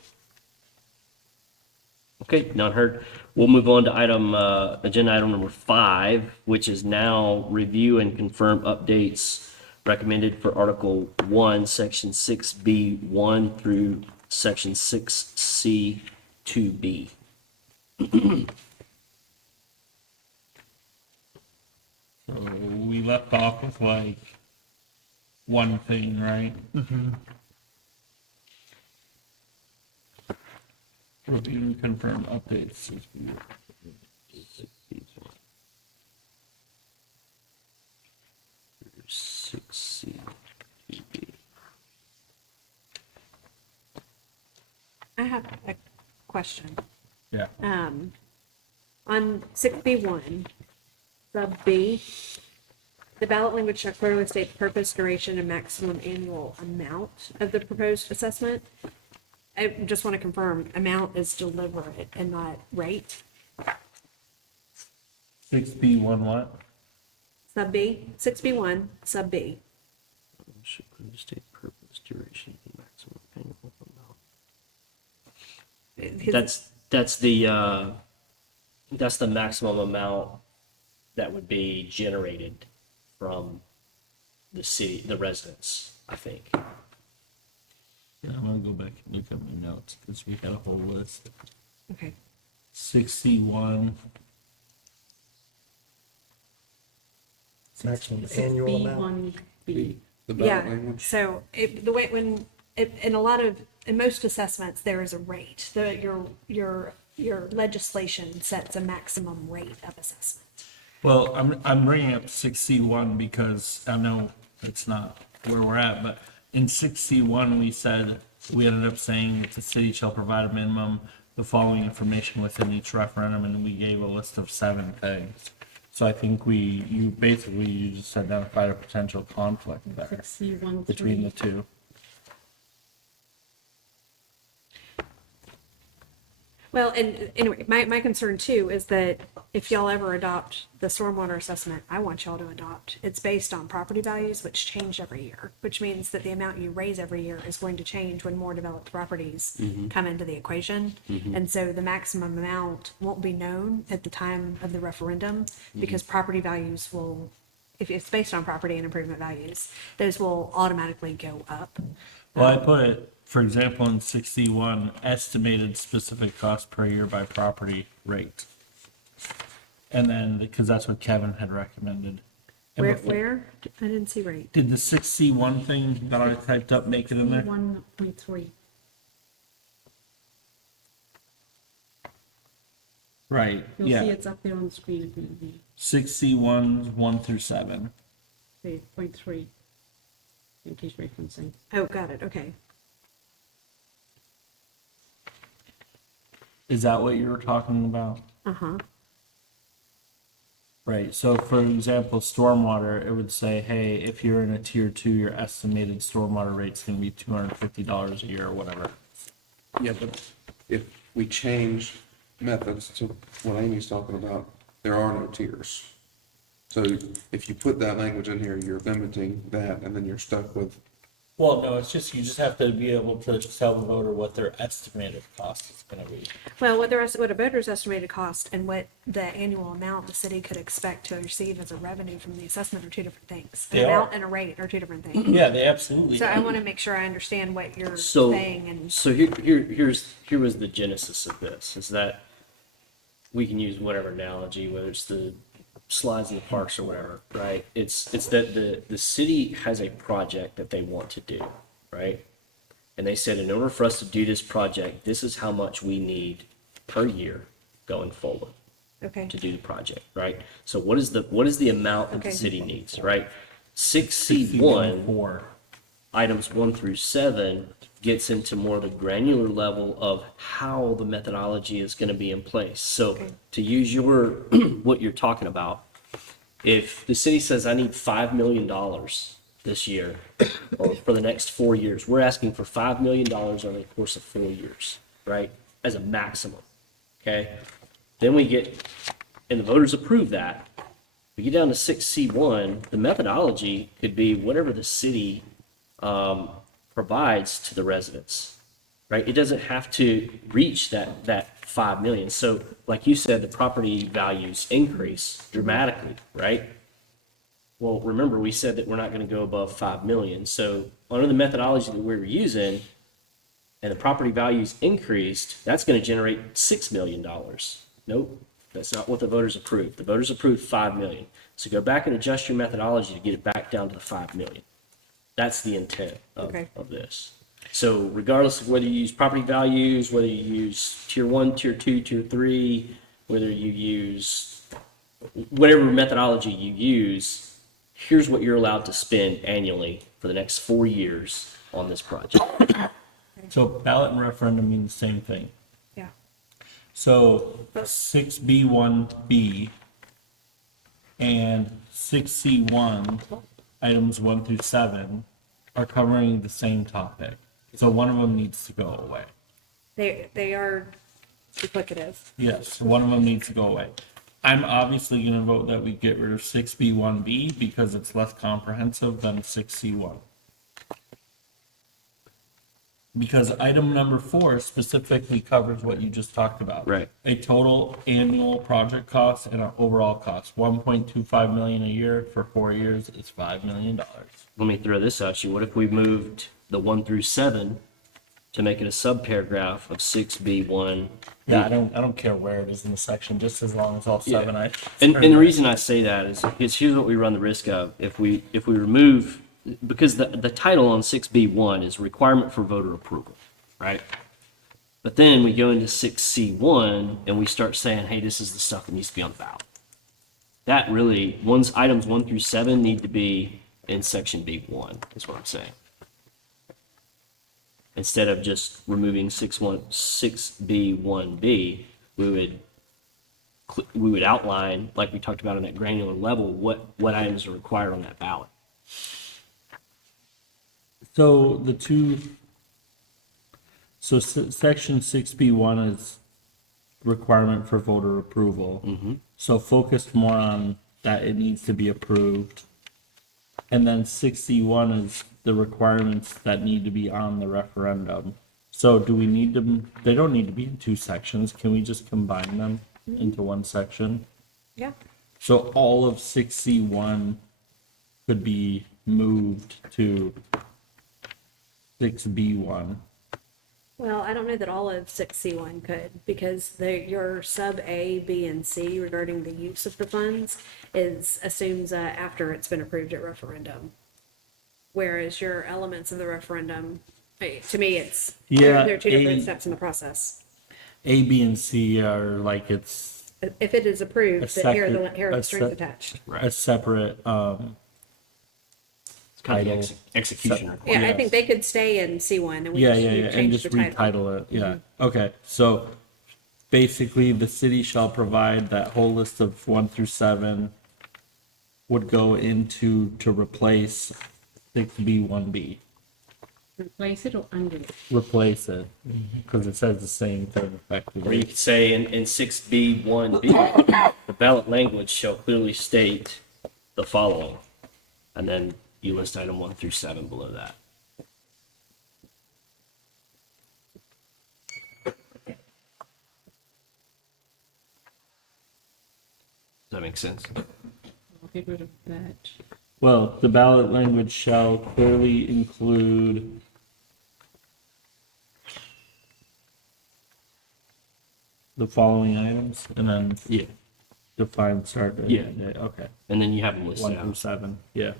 Okay, none heard. We'll move on to agenda item number 5, which is now review and confirm updates recommended for Article 1, Section 6B1 through Section 6C2B. So we left off with like one thing, right? Review and confirm updates. 6C2B. I have a question. Yeah. On 6B1, sub B, the ballot language shall clearly state the purpose, duration, and maximum annual amount of the proposed assessment. I just want to confirm, amount is deliberate and not rate. 6B1 what? Sub B, 6B1, sub B. Should clearly state purpose, duration, and maximum annual That's the maximum amount that would be generated from the city, the residents, I think. Yeah, I'm gonna go back and look at my notes, because we got a whole list. Okay. 61, Maximum annual amount. B1B. The ballot Yeah, language? so the way, in most assessments, there is a rate. Your legislation sets a maximum rate of assessment. well, I'm bringing up 61 because I know it's not where we're at, but in 61, we ended up saying that the city shall provide a minimum the following information within each referendum, and we gave a list of 7 things. So I think you just identified a potential conflict there 6C13. between the two. Well, and anyway, my concern too is that if y'all ever adopt the stormwater assessment, I want y'all to adopt, it's based on property values, which change every year, which means that the amount you raise every year is going to change when more developed properties come into the equation. And so the maximum amount won't be known at the time of the referendum because property values will, if it's based on property and improvement values, those will automatically go up. Well, I put, for example, in 61, estimated specific cost per year by property rate. And then, because that's what Kevin had recommended. And Where? I didn't see rate. Did the 6C1 thing that I typed up make it in there? 1.3. Right, You'll see yeah. it's up there on the screen if you need. 6C1, 1 through 7. Okay, 0.3. In case you're referencing. Oh, got it, okay. Is that what you were talking about? Uh-huh. Right, so for example, stormwater, it would say, hey, if you're in a tier 2, your estimated stormwater rate's gonna be $250 a year or whatever. Yeah, but if we change methods to what Amy's talking about, there are no tiers. So if you put that language in here, you're limiting that, and then you're stuck with, Well, no, it's just, you just have to be able to tell the voter what their estimated cost is gonna be. Well, what a voter's estimated cost and what the annual amount the city could expect to receive as a revenue from the assessment are two different things. An They amount are. and a rate are two different things. Yeah, they absolutely. So I want to make sure I understand what you're So, saying and, so here was the genesis of this, is that we can use whatever analogy, whether it's the slides in the parks or whatever, right? It's that the city has a project that they want to do, right? And they said, in order for us to do this project, this is how much we need per year going forward okay, to do the project, right? So what is the amount that the Okay. city needs, right? 6C1, 4. items 1 through 7 gets into more of the granular level of how the methodology is going to be in place. So Okay. to use your what you're talking about, if the city says I need $5 million this year or for the next 4 years, we're asking for $5 million over the course of 4 years, right? As a maximum. Okay. Then we get, and the voters approve that. We get down to 6C1, the methodology could be whatever the city provides to the residents, right? It doesn't have to reach that 5 million. So like you said, the property values increase dramatically, right? Well, remember, we said that we're not going to go above 5 million. So under the methodology that we were using, and the property values increased, that's going to generate $6 million. Nope, that's not what the voters approved. The voters approved 5 million. So go back and adjust your methodology to get it back down to the 5 million. That's the intent Okay. of this. So regardless of whether you use property values, whether you use tier 1, tier 2, tier 3, whether you use whatever methodology you use, here's what you're allowed to spend annually for the next 4 years on this project. So ballot and referendum mean the same thing. yeah, So 6B1B and 6C1, items 1 through 7, are covering the same topic. So one of them needs to go away. they are duplicative. Yes, one of them needs to go away. I'm obviously going to vote that we get rid of 6B1B because it's less comprehensive than 6C1. because item number 4 specifically covers what you just talked about. Right. A total annual project cost and an overall cost, 1.25 million a year for 4 years is $5 million. Let me throw this at you. What if we moved the 1 through 7 to make it a subparagraph of 6B1? Yeah, I don't care where it is in the section, just as long as all 7 I. And the reason I say that is here's what we run the risk of. If we remove, because the title on 6B1 is requirement for voter approval, right? But then we go into 6C1 and we start saying, hey, this is the stuff that needs to be on the ballot. That really, items 1 through 7 need to be in section B1, is what I'm saying. Instead of just removing 6B1B, we would outline, like we talked about on that granular level, what items are required on that ballot. So section 6B1 is requirement for voter approval. So focused more on that it needs to be approved. And then 6C1 is the requirements that need to be on the referendum. So do we need to, they don't need to be in 2 sections. Can we just combine them into 1 section? Yeah. So all of 6C1 could be moved to 6B1. Well, I don't know that all of 6C1 could, because your sub A, B, and C regarding the use of the funds assumes after it's been approved at referendum. Whereas your elements of the referendum, to me, they're 2 different steps in the process. A, B, and C are like it's If it is approved, then here are the strings se- attached. a separate It's kind of the Title. execution. Yeah, I Yes. think they could stay in C1 and we yeah, just yeah, need yeah, to and change just the title. retitle it. Yeah. Okay. So basically, the city shall provide that whole list of 1 through 7 would go into to replace 6B1B. Replace it or undo it? Replace it because it says the same thing Or you effectively. could say in 6B1B, the ballot language shall clearly state the following. And then you list item 1 through 7 below that. Does that make sense? I'll get rid of that. Well, the ballot language shall clearly include the following items and then Yeah. define start date. Yeah. end date. Okay. And then you have them listed 1 through out. 7. Yeah.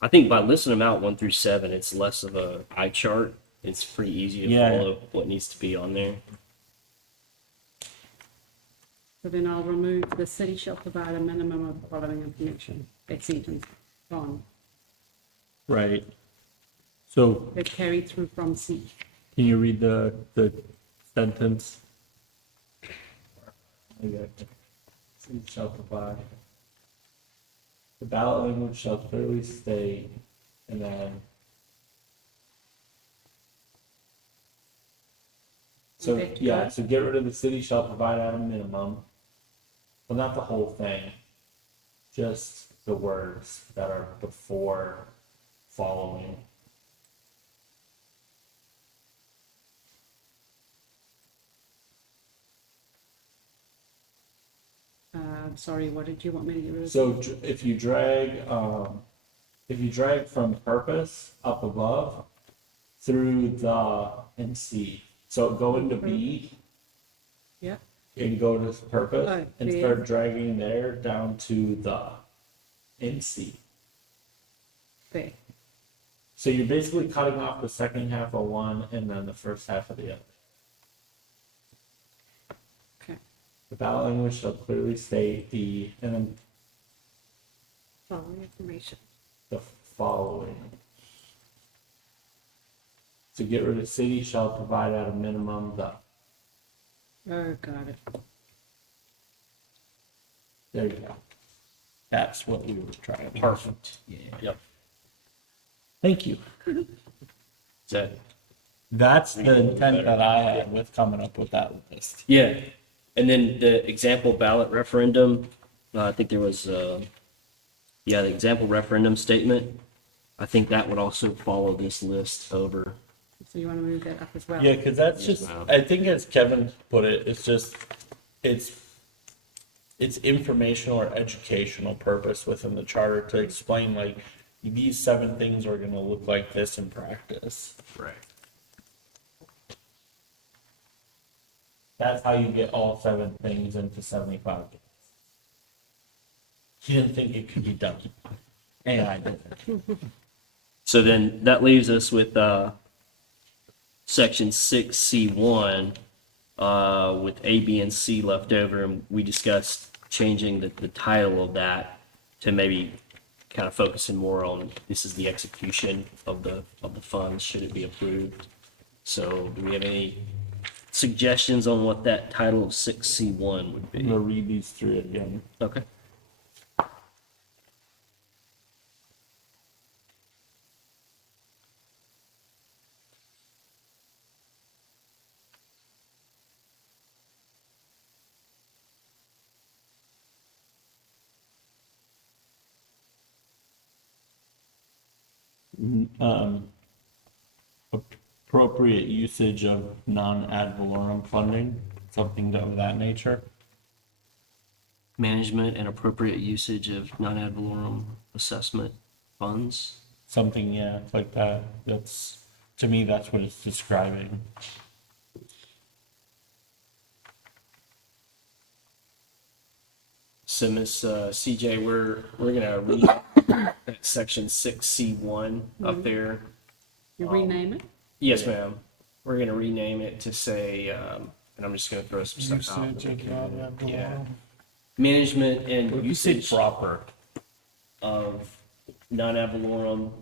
I think by listing them out 1 through 7, it's less of a eye chart. It's pretty easy to Yeah. follow what needs to be on there. So then I'll remove the city shall provide a minimum of the following information. That sentence gone. Right. So That carried through from C. can you read the sentence? City shall provide. The ballot language shall clearly state, and then. So, Okay, yeah, good. so get rid of the city shall provide at a minimum. Well, not the whole thing, just the words that are before following. Sorry, what did you want me to get rid of? So if you drag from purpose up above through the and C, so go into B Yeah, and go to purpose Oh, and yeah. start dragging there down to the and C. there. So you're basically cutting off the second half of one and then the first half of the other. Okay. The ballot language shall clearly state and then Following information. the following. To get rid of city shall provide at a minimum the. Oh, got it. There you go. That's what we were trying to. Perfect. Yeah. Yep. Thank you. Is that? That's the intent that I had with coming up with that list. Yeah. And then the example ballot referendum, I think there was, the example referendum statement. I think that would also follow this list over So you want to move that up as well? Yeah, because that's just, I think as Kevin put it, it's just, it's, it's informational or educational purpose within the charter to explain like, these 7 things are gonna look like this in practice. Right. That's how you get all 7 things into 75 days. He didn't think it could be done. AI did it. So then that leaves us with section 6C1 with A, B, and C left over, and we discussed changing the title of that to maybe kind of focusing more on this is the execution of the funds should it be approved. So do we have any suggestions on what that title of 6C1 would I'm be? gonna read these through again. Okay. Um, appropriate usage of non-ad valorem funding, something of that nature. Management and appropriate usage of non-ad valorem assessment funds. Something, yeah, like that. That's, to me, that's what it's describing. So Miss CJ, we're gonna read that section 6C1 up there. You rename it? Yes, ma'am. We're gonna rename it to say, and I'm just gonna throw some stuff out. Usage of non-ad Yeah. valorem. Management and What if you say usage proper? of non-ad valorem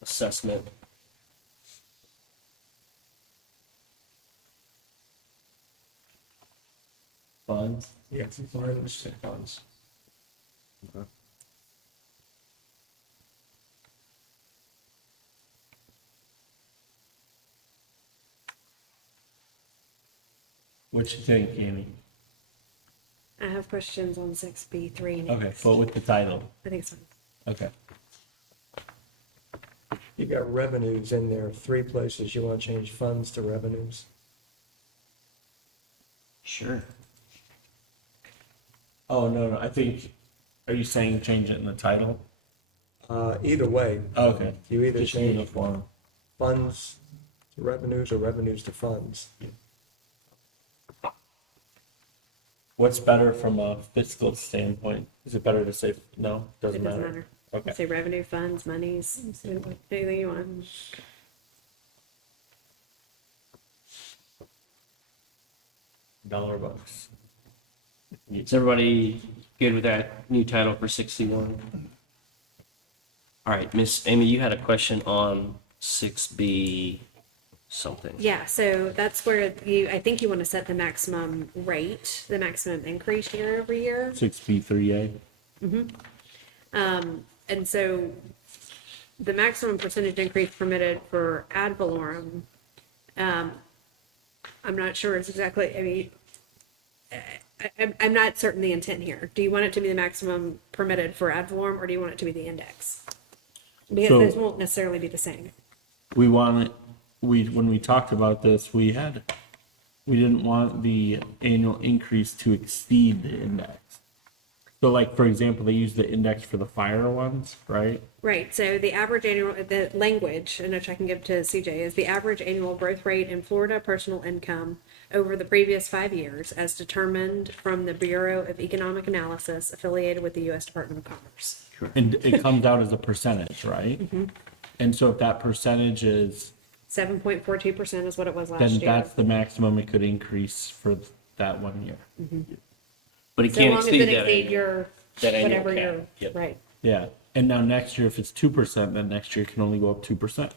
assessment funds. Yes. Funds. What you think, Amy? I have questions on 6B3 Okay, next. but with the title. I think it's fine. Okay. You got revenues in there, 3 places you want to change funds to revenues. Sure. Oh, no, I think, are you saying change it in the title? Either way. Okay. You either Just change uniform. funds to revenues or revenues to funds. What's better from a fiscal standpoint? Is it better to say, no, doesn't It doesn't matter? matter. Okay. Say revenue, funds, monies, anything you want. $1. Is everybody good with that new title for 61? All right, Miss Amy, you had a question on 6B something. Yeah, so that's where I think you want to set the maximum rate, the maximum increase year over year. 6B3A. And so the maximum percentage increase permitted for ad valorem, I'm not sure it's exactly, I mean, I'm not certain the intent here. Do you want it to be the maximum permitted for ad valorem, or do you want it to be the index? Because So- those won't necessarily be the same. We want it, when we talked about this, we didn't want the annual increase to exceed the index. So like, for example, they use the index for the fire ones, right? Right, so the average annual, the language, in which I can give to CJ, is the average annual growth rate in Florida personal income over the previous 5 years as determined from the Bureau of Economic Analysis affiliated with the U.S. Department of Commerce. And it comes out as a percentage, right? Mm-hmm. And so if that percentage is, 7.42% is what it was last then year. that's the maximum it could increase for that 1 year. But it So can't long as exceed it that. exceed annual- your, that annual whatever cap. your, Yep. right. Yeah, and now next year, if it's 2%, then next year it can only go up 2%.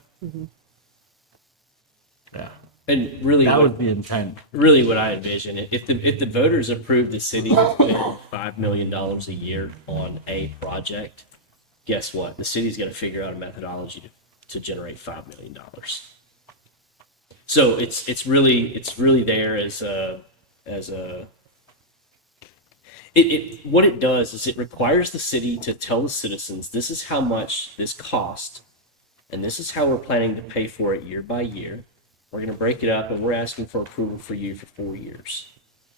Yeah, And really, that what, was the intent. really what I envision, if the voters approve the city to spend $5 million a year on a project, guess what? The city's gonna figure out a methodology to generate $5 million. So it's really there as a what it does is it requires the city to tell the citizens, this is how much this cost and this is how we're planning to pay for it year by year. We're gonna break it up, and we're asking for approval for you for 4 years,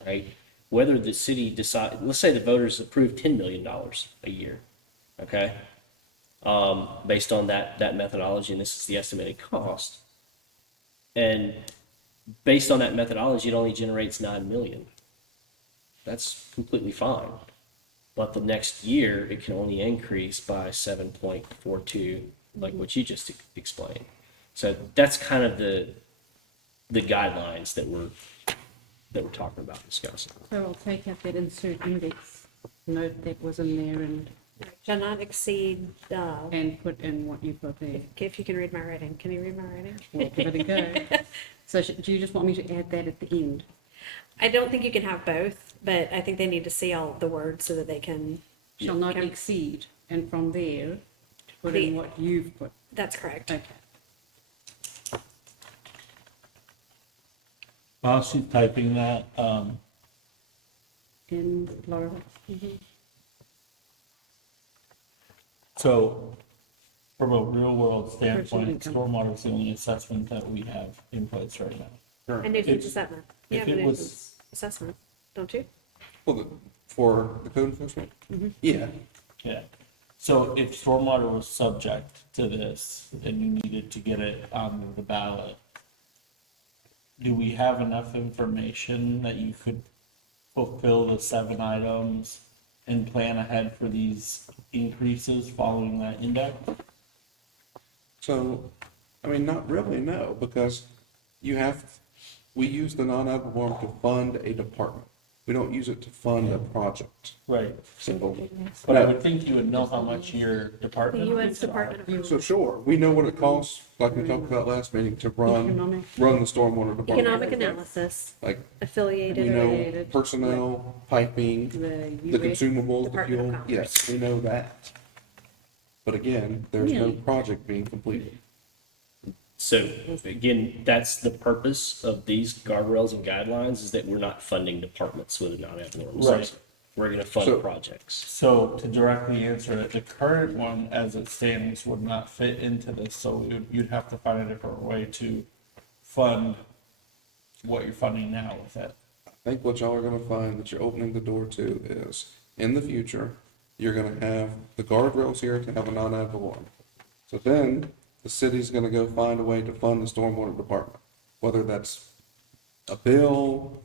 right? Whether the city decide, let's say the voters approve $10 million a year, okay? Based on that methodology, and this is the estimated cost. And based on that methodology, it only generates 9 million. That's completely fine. But the next year, it can only increase by 7.42, like what you just explained. So that's kind of the guidelines that we're talking about discussing. So I'll take out that insert index note that was in there Shall not exceed, and put in what you put there. if you can read my writing, can you read my writing? We'll give it a go. So do you just want me to add that at the end? I don't think you can have both, but I think they need to see all the words so that they can. Shall not can- exceed, and from there, put in The- what you've put. That's correct. Okay. While she's typing that, In Laura, so from a real world standpoint, income. stormwater is the only assessment that we have in place right now. And nuisance If- assessment. You if have a it was- nuisance assessment, don't you? Well, for the code enforcement? Yeah, Yeah. So if stormwater was subject to this and you needed to get it on the ballot, do we have enough information that you could fulfill the 7 items and plan ahead for these increases following that index? so, I mean, not really, no, because we use the non-ad valorem to fund a department. We don't use it to fund a project. Right. So, But I would think you would know how much your The department. U.S. Department of so sure, we know what it costs, like we talked about last meeting, to run Economic. the stormwater department. Economic Analysis, Like, we affiliated. know Affiliated. personnel, piping, the the US, consumables, the Department of fuel, Commerce. yes, we know that. But again, there's no Really? project being completed. So again, that's the purpose of these guardrails and guidelines, is that we're not funding departments with a non-ad valorem Right. assessment. We're gonna fund So- projects. So to directly answer it, the current one as it stands would not fit into this, so you'd have to find a different way to fund what you're funding now with it. I think what y'all are gonna find that you're opening the door to is, in the future, you're gonna have the guardrails here to have a non-ad valorem. So then, the city's gonna go find a way to fund the stormwater department, whether that's a bill,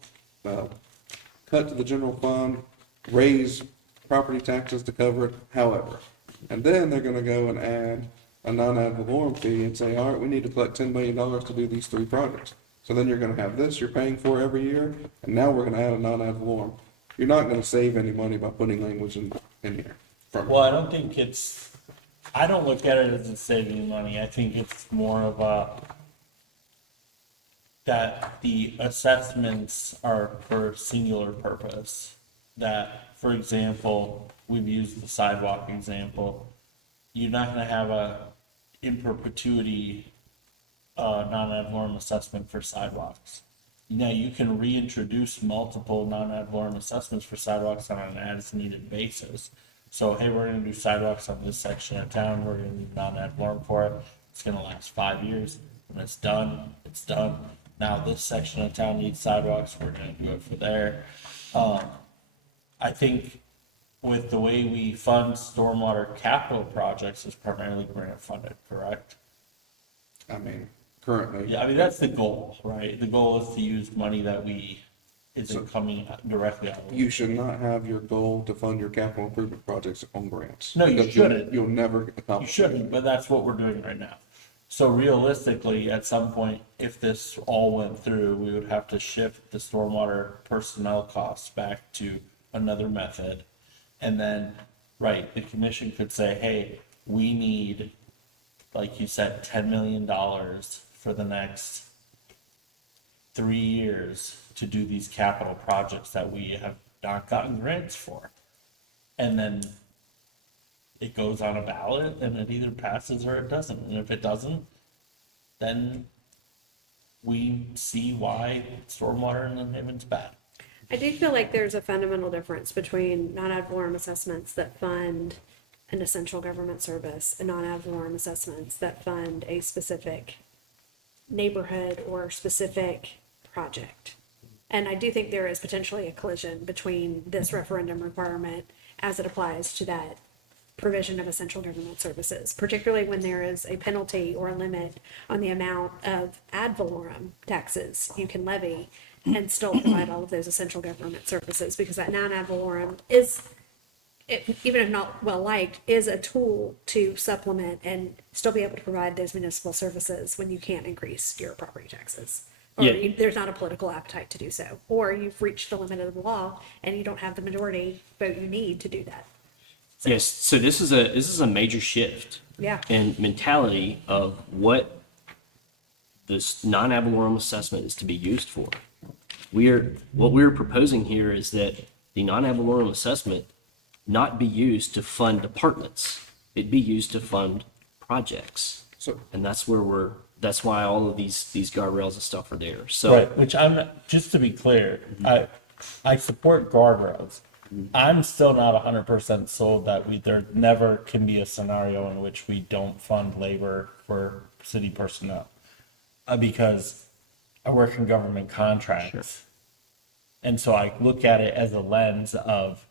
cut to the general fund, raise property taxes to cover it, however. And then they're gonna go and add a non-ad valorem fee and say, all right, we need to collect $10 million to do these 3 projects. So then you're gonna have this you're paying for every year, and now we're gonna add a non-ad valorem. You're not gonna save any money by putting language in here. Well, I don't think I don't look at it as a saving money. I think it's more of that the assessments are for singular purpose. That, for example, we've used the sidewalk example. You're not gonna have in perpetuity, non-ad valorem assessment for sidewalks. Now, you can reintroduce multiple non-ad valorem assessments for sidewalks on an as-needed basis. So, hey, we're gonna do sidewalks on this section of town, we're gonna do non-ad valorem for it. It's gonna last 5 years. When it's done, it's done. Now, this section of town needs sidewalks, we're gonna do it for there. I think with the way we fund stormwater capital projects is primarily grant funded, correct? I mean, currently. Yeah, I mean, that's the goal, right? The goal is to use money that isn't So- coming directly out of. You should not have your goal to fund your capital improvement projects on grants. No, you because shouldn't. You'll never You accomplish. shouldn't, but that's what we're doing right now. So realistically, at some point, if this all went through, we would have to shift the stormwater personnel costs back to another method. And then, right, the commission could say, hey, we need, like you said, $10 million for the next 3 years to do these capital projects that we have not gotten grants for. And then it goes on a ballot and it either passes or it doesn't. And if it doesn't, then we see why stormwater in the Haven's bad. I do feel like there's a fundamental difference between non-ad valorem assessments that fund an essential government service, a non-ad valorem assessments that fund a specific neighborhood or specific project. And I do think there is potentially a collision between this referendum requirement as it applies to that provision of essential government services, particularly when there is a penalty or a limit on the amount of ad valorem taxes you can levy and still provide all of those essential government services, because that non-ad valorem is, even if not well liked, is a tool to supplement and still be able to provide those municipal services when you can't increase your property taxes. Or Yeah. there's not a political appetite to do so, or you've reached the limit of the law and you don't have the majority vote you need to do that. Yes, so this is a major shift. Yeah. In mentality of what this non-ad valorem assessment is to be used for. What we're proposing here is that the non-ad valorem assessment not be used to fund departments. It be used to fund projects. So, And that's why all of these guardrails and stuff are there. So Right, which I'm not, just to be clear, I support guardrails. I'm still not 100% sold that there never can be a scenario in which we don't fund labor for city personnel. Because I work in government contracts. And so I look at it as a lens of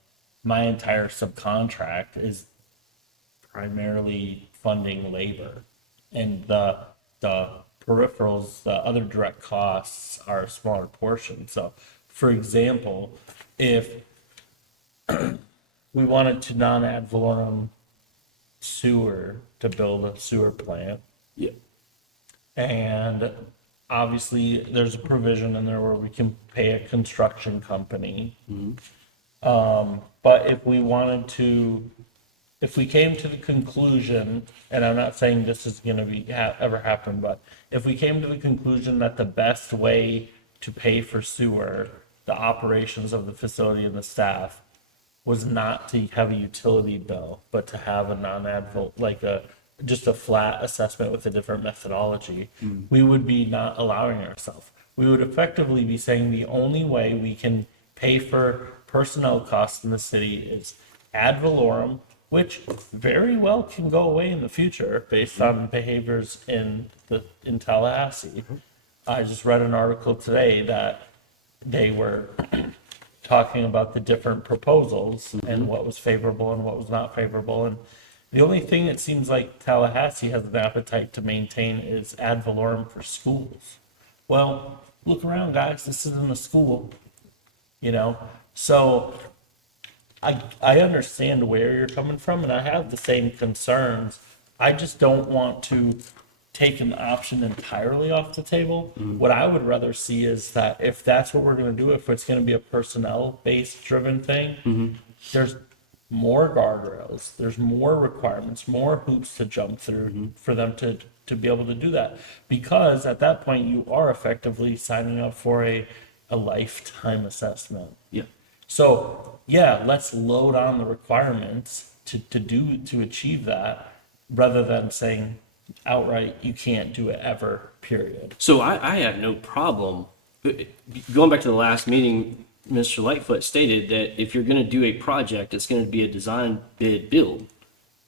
my entire subcontract is primarily funding labor. And the peripherals, the other direct costs are a smaller portion. So, for example, if we wanted to non-ad valorem sewer to build a sewer plant, yeah, and obviously there's a provision in there where we can pay a construction company. But if we came to the conclusion, and I'm not saying this is going to be ever happen, but if we came to the conclusion that the best way to pay for sewer, the operations of the facility and the staff, was not to have a utility bill, but to have a just a flat assessment with a different methodology, we would be not allowing ourselves. We would effectively be saying the only way we can pay for personnel costs in the city is ad valorem, which very well can go away in the future based on behaviors in Tallahassee. I just read an article today that they were talking about the different proposals and what was favorable and what was not favorable. And the only thing it seems like Tallahassee has an appetite to maintain is ad valorem for schools. Well, look around, guys. This isn't a school, So I understand where you're coming from, and I have the same concerns. I just don't want to take an option entirely off the table. What I would rather see is that if that's what we're going to do, if it's going to be a personnel-based driven thing, there's more guardrails, there's more requirements, more hoops to jump through for them to be able to do that. Because at that point, you are effectively signing up for a lifetime assessment. yeah. So yeah, let's load on the requirements to achieve that, rather than saying outright you can't do it ever, period. So I have no problem. Going back to the last meeting, Mr. Lightfoot stated that if you're going to do a project, it's going to be a design bid build.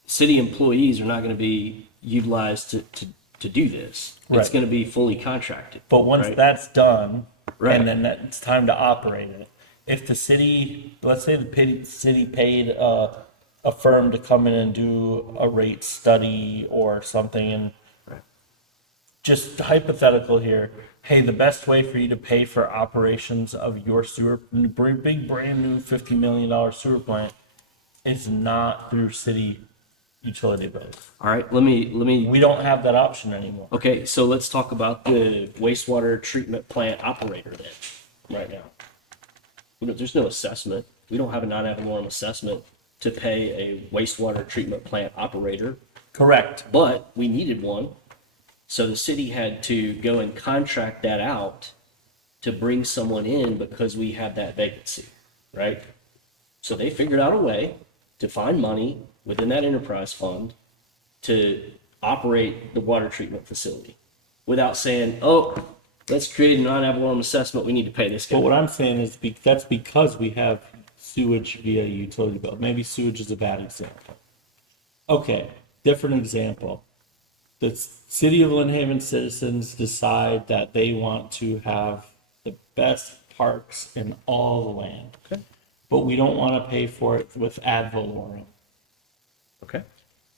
City employees are not going to be utilized to do this. It's Right. going to be fully contracted. But once right? that's done, Right. and then it's time to operate it. If the city, let's say city paid a firm to come in and do a rate study or something, and Right. just hypothetical here, hey, the best way for you to pay for operations of your big brand new $50 million sewer plant is not through city utility bills. All right, let me. We don't have that option anymore. Okay, so let's talk about the wastewater treatment plant operator then, right now. There's no assessment. We don't have a non-ad valorem assessment to pay a wastewater treatment plant operator, Correct. but we needed one. So the city had to go and contract that out to bring someone in because we had that vacancy, right? So they figured out a way to find money within that enterprise fund to operate the water treatment facility without saying, oh, let's create a non-ad valorem assessment, we need to pay this guy. But what I'm saying is that's because we have sewage via utility bill. Maybe sewage is a bad example. Okay, different example. The city of Lynn Haven citizens decide that they want to have the best parks in all the land. Okay. But we don't want to pay for it with ad valorem. Okay.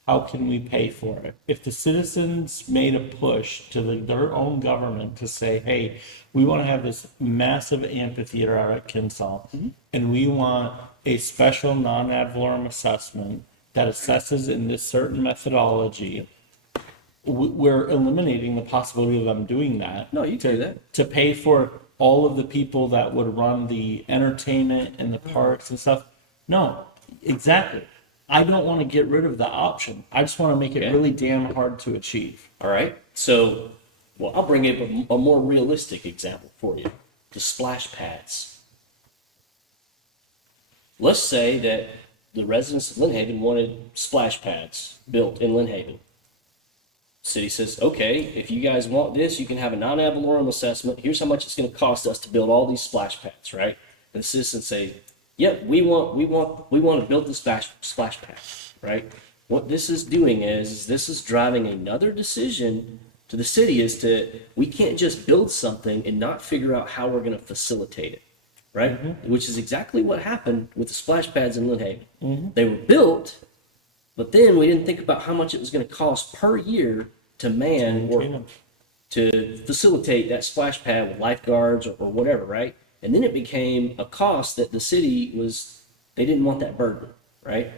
How can we pay for it? If the citizens made a push to their own government to say, hey, we want to have this massive amphitheater out at Kinsall, and we want a special non-ad valorem assessment that assesses in this certain methodology, we're eliminating the possibility of them doing that. No, you do that. To pay for all of the people that would run the entertainment and the parks and stuff. No, exactly. I don't want to get rid of the option. I just want to make it Okay. really damn hard to achieve. All right. So, well, I'll bring up a more realistic example for you. The splash pads. Let's say that the residents of Lynn Haven wanted splash pads built in Lynn Haven. City says, okay, if you guys want this, you can have a non-ad valorem assessment. Here's how much it's going to cost us to build all these splash pads, right? And the citizens say, yep, we want to build the splash pad, right? What this is doing is this is driving another decision to the city is to, we can't just build something and not figure out how we're going to facilitate it, right? Which is exactly what happened with the splash pads in Lynn Haven. They were built, but then we didn't think about how much it was going to cost per year to man or to facilitate that splash pad with lifeguards or whatever, right? And then it became a cost that the city they didn't want that burden, right?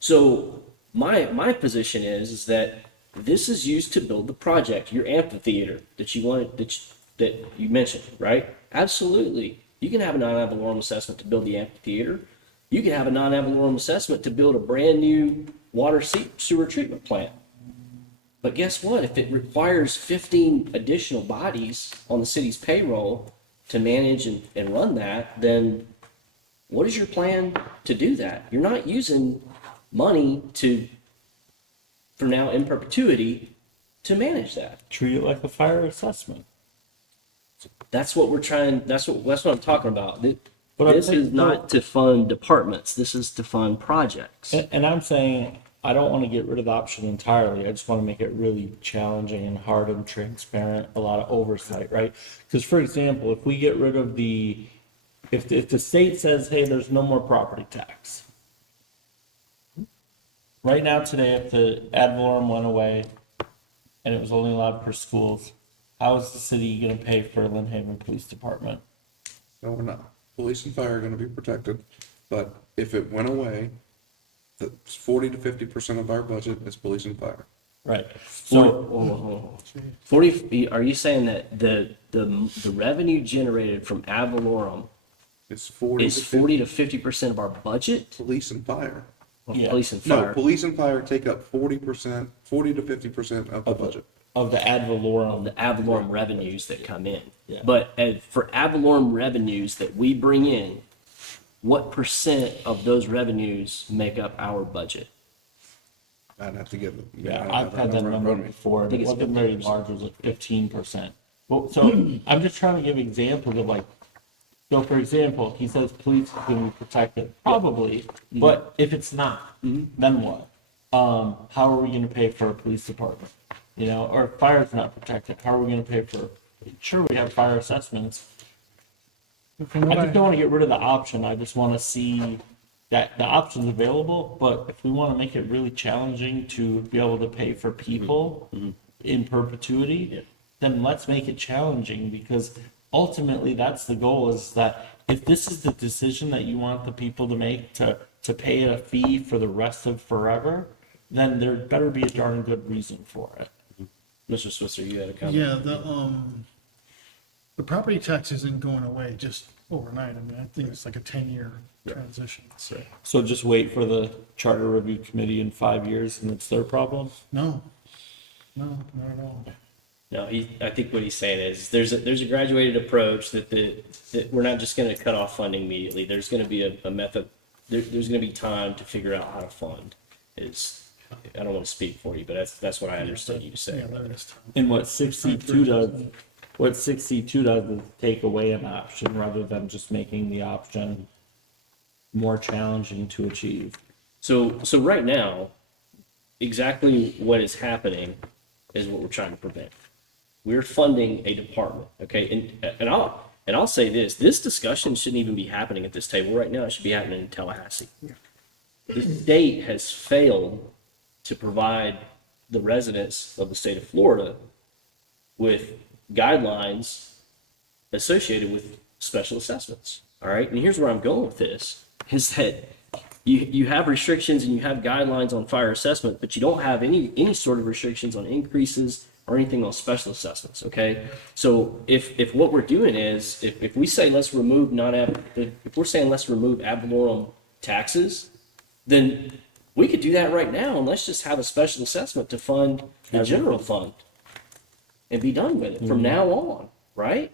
So my position is that this is used to build the project, your amphitheater that you wanted, that you mentioned, right? Absolutely. You can have a non-ad valorem assessment to build the amphitheater. You can have a non-ad valorem assessment to build a brand new water sewer treatment plant. But guess what? If it requires 15 additional bodies on the city's payroll to manage and run that, then what is your plan to do that? You're not using money for now in perpetuity to manage that. Treat it like a fire assessment. That's what we're trying, that's what I'm talking about. But I This think- is not to fund departments. This is to fund projects. And I'm saying, I don't want to get rid of the option entirely. I just want to make it really challenging and hard and transparent, a lot of oversight, right? Because for example, if we get rid of if the state says, hey, there's no more property tax. Right now today, if the ad valorem went away and it was only allowed per schools, how is the city going to pay for Lynn Haven Police Department? No, we're not. Police and fire are gonna be protected, but if it went away, the 40 to 50% of our budget is police and fire. Right. So, 40, are you saying that the revenue generated from ad valorem It's 40 is to 50, 40 to 50% of our budget? police and fire. Yeah. Police and No, fire. police and fire take up 40%, 40 to 50% of the budget. Of the ad valorem. The ad valorem revenues that come in. Yeah. But for ad valorem revenues that we bring in, what percent of those revenues make up our budget? I'd have to get it. Yeah, I've had that in number front of me. before, and it it's wasn't very 15%. large, it was like 15%. Well, so I'm just trying to give examples of like, so for example, he says police is gonna be protected, probably, but if it's not, then what? How are we gonna pay for a police department? You know, or if fire's not protected, how are we gonna pay for, sure, we have fire assessments. From I what just don't wanna get rid of the option, I just wanna see that the option's available, but if we wanna make it really challenging to be able to pay for people in perpetuity, then let's make it challenging, because ultimately that's the goal, is that if this is the decision that you want the people to make to pay a fee for the rest of forever, then there better be a darn good reason for it. Mr. Switzer, you had a comment? Yeah, the property tax isn't going away just overnight. I mean, I think it's like a 10-year transition, so. So just wait for the charter review committee in 5 years and it's their problem? No, not at all. No, I think what he's saying is there's a graduated approach that we're not just going to cut off funding immediately. There's going to be a method. There's going to be time to figure out how to fund. I don't want to speak for you, but that's what I understood you to say. Yeah, there is time. And what 62 does is take away an option rather than just making the option more challenging to achieve. So right now, exactly what is happening is what we're trying to prevent. We're funding a department, okay? And I'll say this discussion shouldn't even be happening at this table right now. It should be happening in Tallahassee. The state has failed to provide the residents of the state of Florida with guidelines associated with special assessments. All right, and here's where I'm going with this: is that you have restrictions and you have guidelines on fire assessment, but you don't have any sort of restrictions on increases or anything on special assessments. Okay, so if what we're doing is if we say let's remove if we're saying let's remove ad valorem taxes, then we could do that right now, and let's just have a special assessment to fund the general fund and be done with it from now on, right?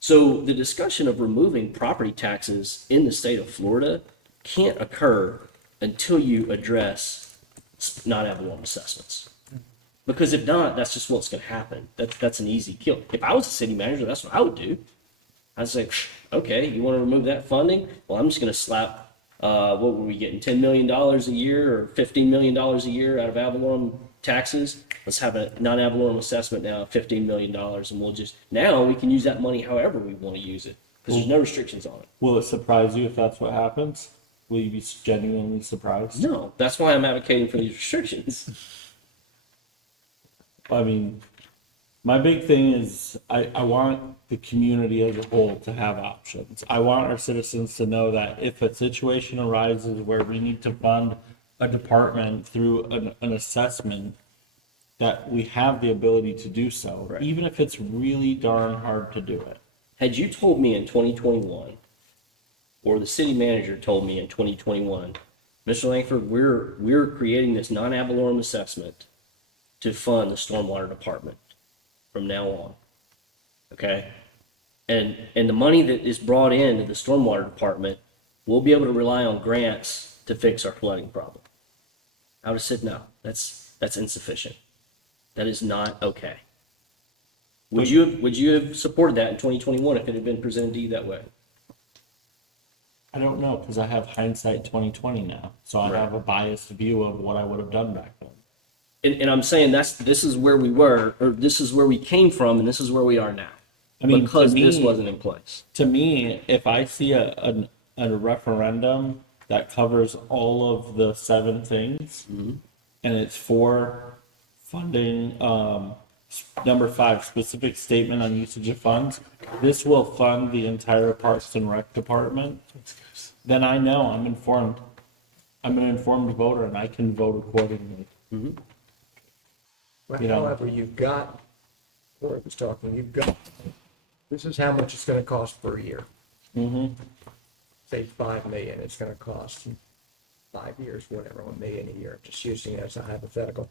So the discussion of removing property taxes in the state of Florida can't occur until you address non-ad valorem assessments. Because if not, that's just what's going to happen. That's an easy kill. If I was a city manager, that's what I would do. I'd say, okay, you want to remove that funding? Well, I'm just going to slap, what were we getting, $10 million a year or $15 million a year out of ad valorem taxes? Let's have a non-ad valorem assessment now of $15 million, and we'll just, now we can use that money however we want to use it, because there's no restrictions on it. Will it surprise you if that's what happens? Will you be genuinely surprised? No, that's why I'm advocating for these restrictions. I mean, my big thing is I want the community as a whole to have options. I want our citizens to know that if a situation arises where we need to fund a department through an assessment, that we have the ability to do so, Right. even if it's really darn hard to do it. Had you told me in 2021, or the city manager told me in 2021, Mr. Langford, we're creating this non-ad valorem assessment to fund the stormwater department from now on, okay? And the money that is brought into the stormwater department, we'll be able to rely on grants to fix our flooding problem. I would have said, no, that's insufficient. That is not okay. Would you have supported that in 2021 if it had been presented to you that way? I don't know, because I have hindsight 2020 now, so I Right. have a biased view of what I would have done back then. And I'm saying this is where we were, or this is where we came from, and this is where we are now. I mean, because to this me- wasn't in place. To me, if I see a referendum that covers all of the 7 things, and it's for funding, number 5, specific statement on usage of funds, this will fund the entire Parks and Rec department, then I know I'm informed. I'm an informed voter and I can vote accordingly. But You know. however, you've got, Cory was talking, you've got, this is how much it's gonna cost per year. Say 5 million, it's gonna cost 5 years, whatever, 1 million a year, just using it as a hypothetical.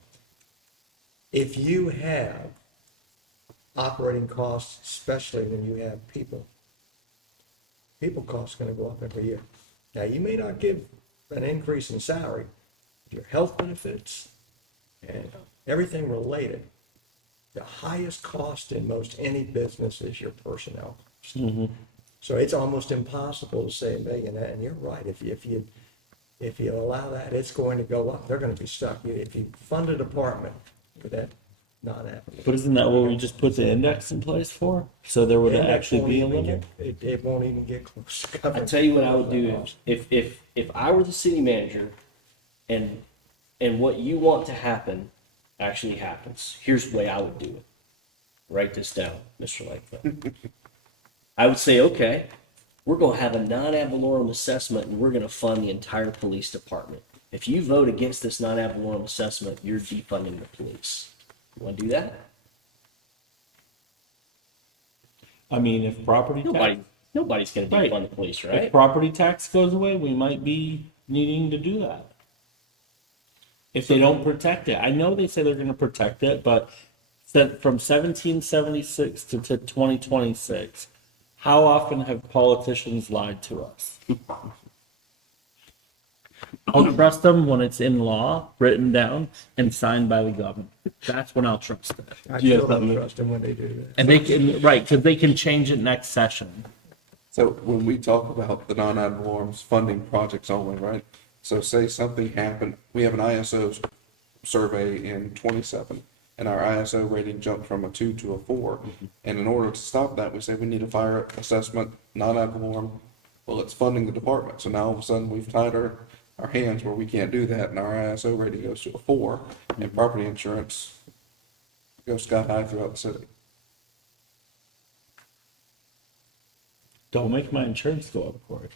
If you have operating costs, especially when you have people costs gonna go up every year. Now, you may not give an increase in salary, your health benefits and everything related, the highest cost in most any business is your personnel. So it's almost impossible to say a million, and you're right, if you allow that, it's going to go up, they're gonna be stuck. If you fund a department for that non-applicant. But isn't that what we just put the index in place for? So there would actually be a limit? It won't even get close to I covering. tell you what I would do if I were the city manager, and what you want to happen actually happens. Here's the way I would do it. Write this down, Mr. Langford. I would say, okay, we're going to have a non-ad valorem assessment, and we're going to fund the entire police department. If you vote against this non-ad valorem assessment, you're defunding the police. You want to do that? I mean, if property tax, Nobody's going to Right. defund the police, if right? property tax goes away, we might be needing to do that. If they don't protect it. I know they say they're gonna protect it, but from 1776 to 2026, how often have politicians lied to us? I'll trust them when it's in law, written down, and signed by the governor. That's when I'll trust it. I Do you have still don't something? trust them when they do that. And they can, right, because they can change it next session. So when we talk about the non-ad valorem funding projects only, right? So say something happened, we have an ISO survey in 27, and our ISO rating jumped from a 2 to a 4. And in order to stop that, we say we need a fire assessment, non-ad valorem. Well, it's funding the department. So now all of a sudden we've tied our hands where we can't do that, and our ISO rating goes to a 4, and property insurance goes sky high throughout the city. Don't make my insurance go up, Corey.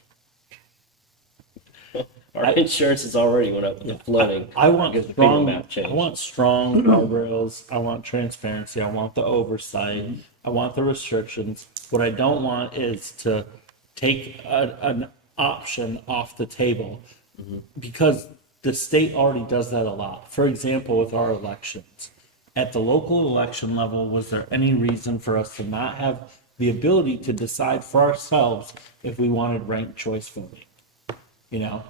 Our insurance has already went up with the flooding. I want because the strong, FEMA map I changed. want strong guardrails. I want transparency. I want the oversight. I want the restrictions. What I don't want is to take an option off the table because the state already does that a lot. For example, with our elections, at the local election level, was there any reason for us to not have the ability to decide for ourselves if we wanted ranked choice voting? You know,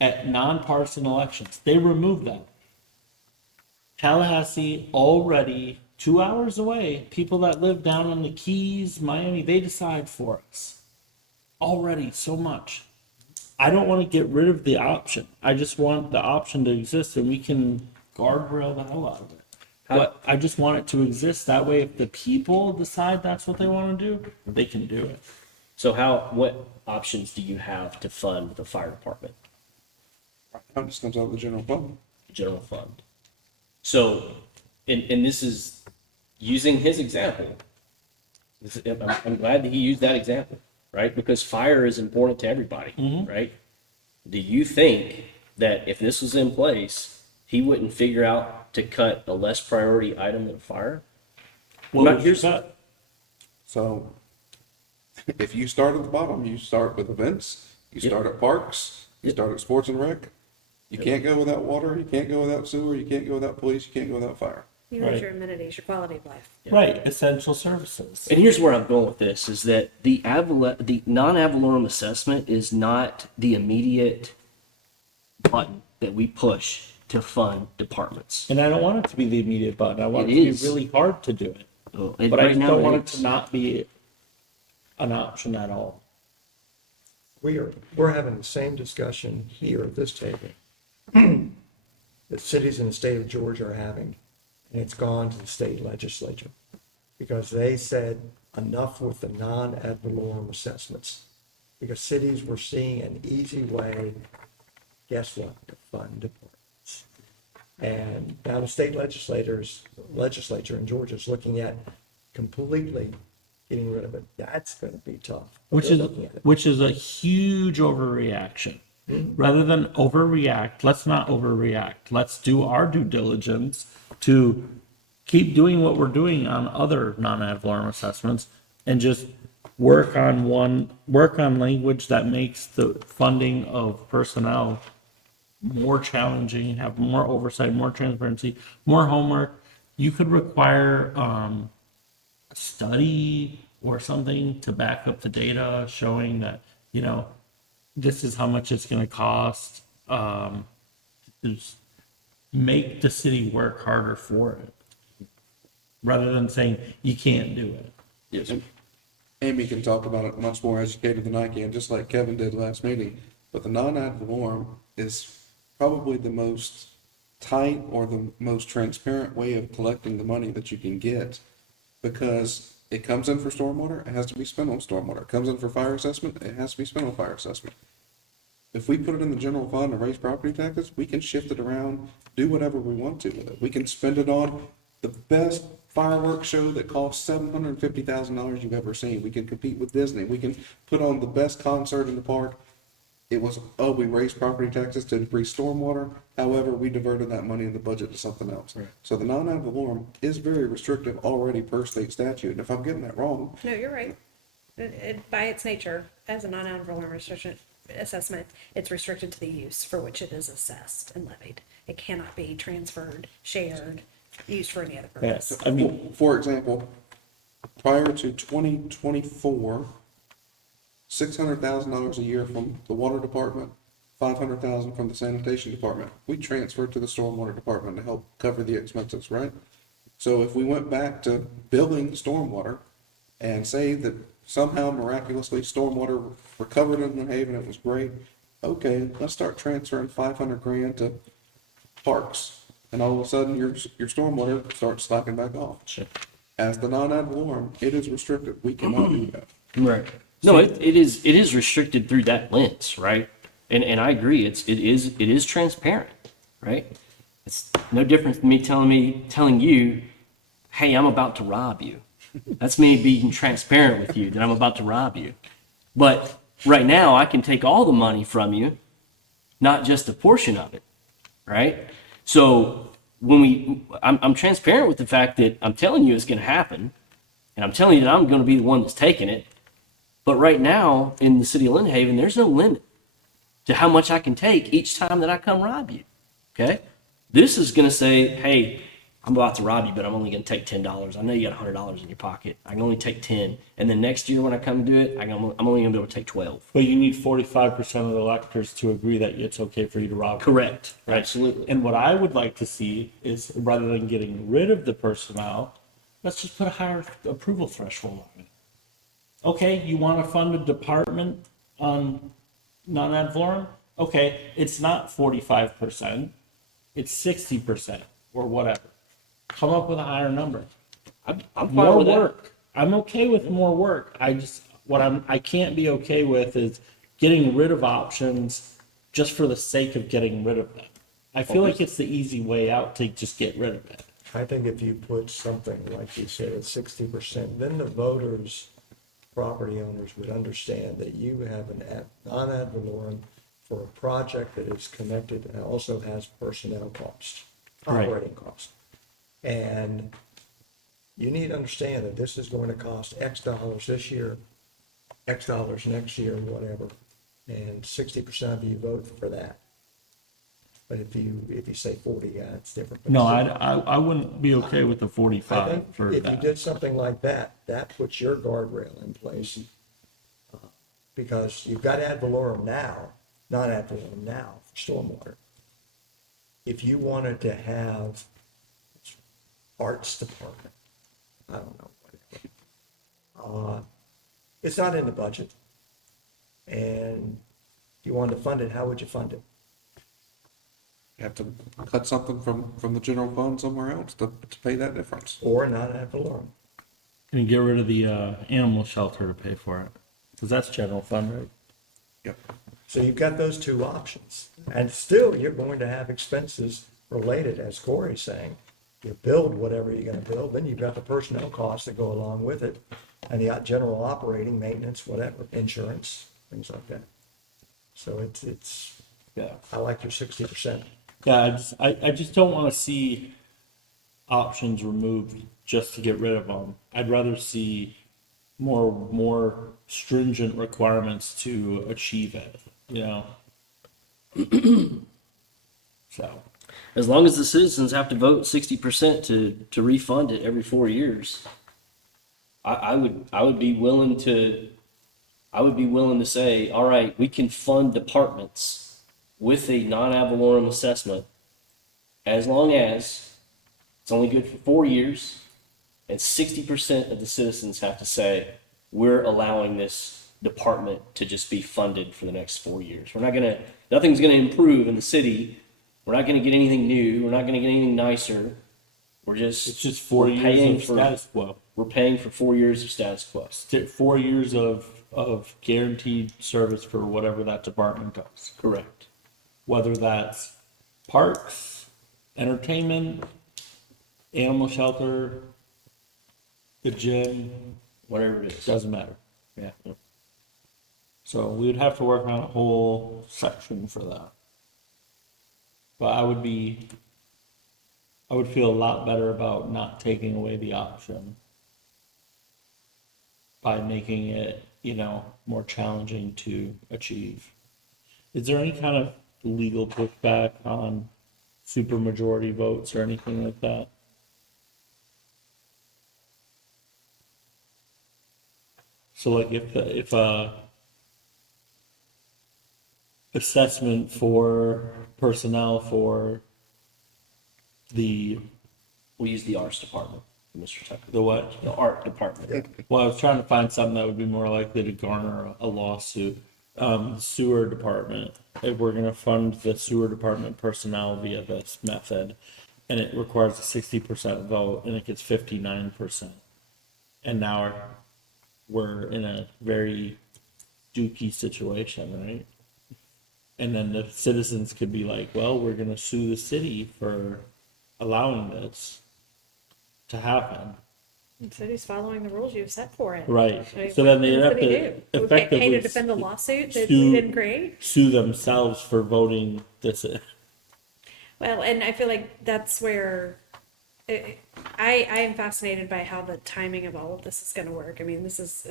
at nonpartisan elections, they removed that. Tallahassee already 2 hours away. People that live down on the Keys, Miami, they decide for us. Already so much. I don't want to get rid of the option. I just want the option to exist and we can guardrail the hell out of it. But I just want it to exist. That way, if the people decide that's what they want to do, they can do it. So what options do you have to fund the fire department, Right now, it just comes out of the general fund. general fund? So, and this is using his example. I'm glad that he used that example, right? Because fire is important to everybody, right? Do you think that if this was in place, he wouldn't figure out to cut a less priority item than fire? Well, here's- So if you start at the bottom, you start with events, you Yep. start at parks, you Yep. start at sports and rec. You can't go without water, you can't go without sewer, you can't go without police, you can't go without fire. You Right. lose your amenities, your quality of life. right, essential services. And here's where I'm going with this: is that the non-ad valorem assessment is not the immediate button that we push to fund departments. And I don't want it to be the immediate button. I want It it to is. be really hard to do it. And But I right just now don't want it it's- to not be an option at all. We're having the same discussion here at this table that cities in the state of Georgia are having, and it's gone to the state legislature because they said enough with the non-ad valorem assessments. Because cities were seeing an easy way, guess what, to fund departments. And now the state legislature in Georgia is looking at completely getting rid of it. That's going to be tough. But Which they're is looking at it. which is a huge overreaction. Rather than overreact, let's not overreact. Let's do our due diligence to keep doing what we're doing on other non-ad valorem assessments and just work on language that makes the funding of personnel more challenging, have more oversight, more transparency, more homework. You could require a study or something to back up the data showing that, you know, this is how much it's going to cost. Just make the city work harder for it rather than saying you can't do it. Yes. Amy can talk about it much more educated than I can, just like Kevin did last meeting. But the non-ad valorem is probably the most tight or the most transparent way of collecting the money that you can get, because it comes in for stormwater, it has to be spent on stormwater. It comes in for fire assessment, it has to be spent on fire assessment. If we put it in the general fund and raise property taxes, we can shift it around, do whatever we want to with it. We can spend it on the best fireworks show that costs $750,000 you've ever seen. We can compete with Disney. We can put on the best concert in the park. It was, oh, we raised property taxes to increase stormwater. However, we diverted that money in the budget to something else. Right. So the non-ad valorem is very restrictive already per state statute. And if I'm getting that wrong, No, you're right. By its nature, as a non-ad valorem restriction assessment, it's restricted to the use for which it is assessed and levied. It cannot be transferred, shared, used for any other purpose. Yes, I mean, for example, prior to 2024, $600,000 a year from the water department, $500,000 from the sanitation department. We transferred to the stormwater department to help cover the expenses, right? So if we went back to billing stormwater and say that somehow miraculously stormwater recovered in New Haven, it was great. Okay, let's start transferring $500,000 to parks, and all of a sudden your stormwater starts slacking back off. As the non-ad valorem, it is restricted. We cannot do that. Right. No, it is restricted through that lens, right? And I agree, it is transparent, right? It's no different than telling you, hey, I'm about to rob you. That's me being transparent with you that I'm about to rob you. But right now, I can take all the money from you, not just a portion of it, right? So I'm transparent with the fact that I'm telling you it's going to happen, and I'm telling you that I'm going to be the one that's taking it. But right now, in the city of Lynn Haven, there's no limit to how much I can take each time that I come rob you. Okay? This is going to say, hey, I'm about to rob you, but I'm only going to take $10. I know you got $100 in your pocket. I can only take 10. And then next year when I come do it, I'm only going to be able to take 12. But you need 45% of the electors to agree that it's okay for you to rob. Correct. Right? Absolutely. And what I would like to see is, rather than getting rid of the personnel, let's just put a higher approval threshold on it. Okay, you want to fund a department on non-ad valorem? Okay, it's not 45%, it's 60% or whatever. Come up with a higher number. I'm fine More with that. work. I'm okay with more work. I can't be okay with is getting rid of options just for the sake of getting rid of them. I feel like it's the easy way out to just get rid of it. I think if you put something like you said at 60%, then the voters, property owners would understand that you have non-ad valorem for a project that is connected and also has personnel costs, Right. operating costs. And you need to understand that this is going to cost X dollars this year, X dollars next year, whatever. And 60% of you vote for that. But if you say 40, yeah, it's different. But No, still, I wouldn't be okay with the I 45 think for if you that. did something like that, that puts your guardrail in place. Because you've got ad valorem now, not ad valorem now for stormwater. If you wanted to have arts department, I don't know, whatever. It's not in the budget. And if you wanted to fund it, how would you fund it? You have to cut something from the general fund somewhere else to pay that difference. Or not ad valorem. And get rid of the animal shelter to pay for it. Because that's general fund, right? Yep. So you've got those two options. And still, you're going to have expenses related, as Corey's saying. You build whatever you're gonna build, then you've got the personnel costs that go along with it, and the general operating, maintenance, whatever, insurance, things like that. So it's, Yeah. I like your 60%. Yeah, I just don't want to see options removed just to get rid of them. I'd rather see more stringent requirements to achieve it, you know? So, As long as the citizens have to vote 60% to refund it every 4 years, I would be willing to say, all right, we can fund departments with a non-ad valorem assessment as long as it's only good for 4 years and 60% of the citizens have to say, we're allowing this department to just be funded for the next 4 years. Nothing's gonna improve in the city. We're not gonna get anything new. We're not gonna get anything nicer. it's just 4 we're years paying of for- status quo. We're paying for 4 years of status quo. 4 years of guaranteed service for whatever that department does. Correct. Whether that's parks, entertainment, animal shelter, the gym, Whatever it is. doesn't matter. Yeah. So we would have to work on a whole section for that. But I would feel a lot better about not taking away the option by making it, more challenging to achieve. Is there any kind of legal pushback on supermajority votes or anything like that? So like if assessment for personnel for the We'll use the arts department, Mr. Tucker. the what? The art department. Well, I was trying to find something that would be more likely to garner a lawsuit. Sewer department. If we're gonna fund the sewer department personnel via this method, and it requires a 60% vote, and it gets 59%. And now we're in a very dookie situation, right? And then the citizens could be like, well, we're going to sue the city for allowing this to happen. The city's following the rules you've set for it. Right. I mean, So then what they can the have city to do? We pay effectively to defend the lawsuit that sue- we didn't create? Sue themselves for voting this in. Well, and I feel like that's where I am fascinated by how the timing of all of this is going to work. I mean, this is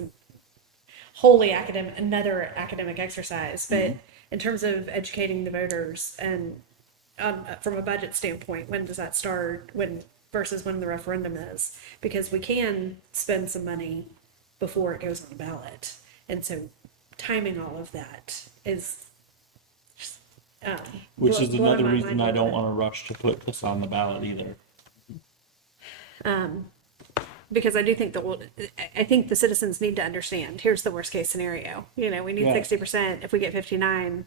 wholly another academic exercise, but in terms of educating the voters and from a budget standpoint, when does that start? When versus when the referendum is? Because we can spend some money before it goes on the ballot, and so timing all of that is. Which is blowing another my reason mind a I don't little bit. want to rush to put this on the ballot either. Because I do think I think the citizens need to understand, here's the worst case scenario. You know, we need Yeah. 60%. If we get 59,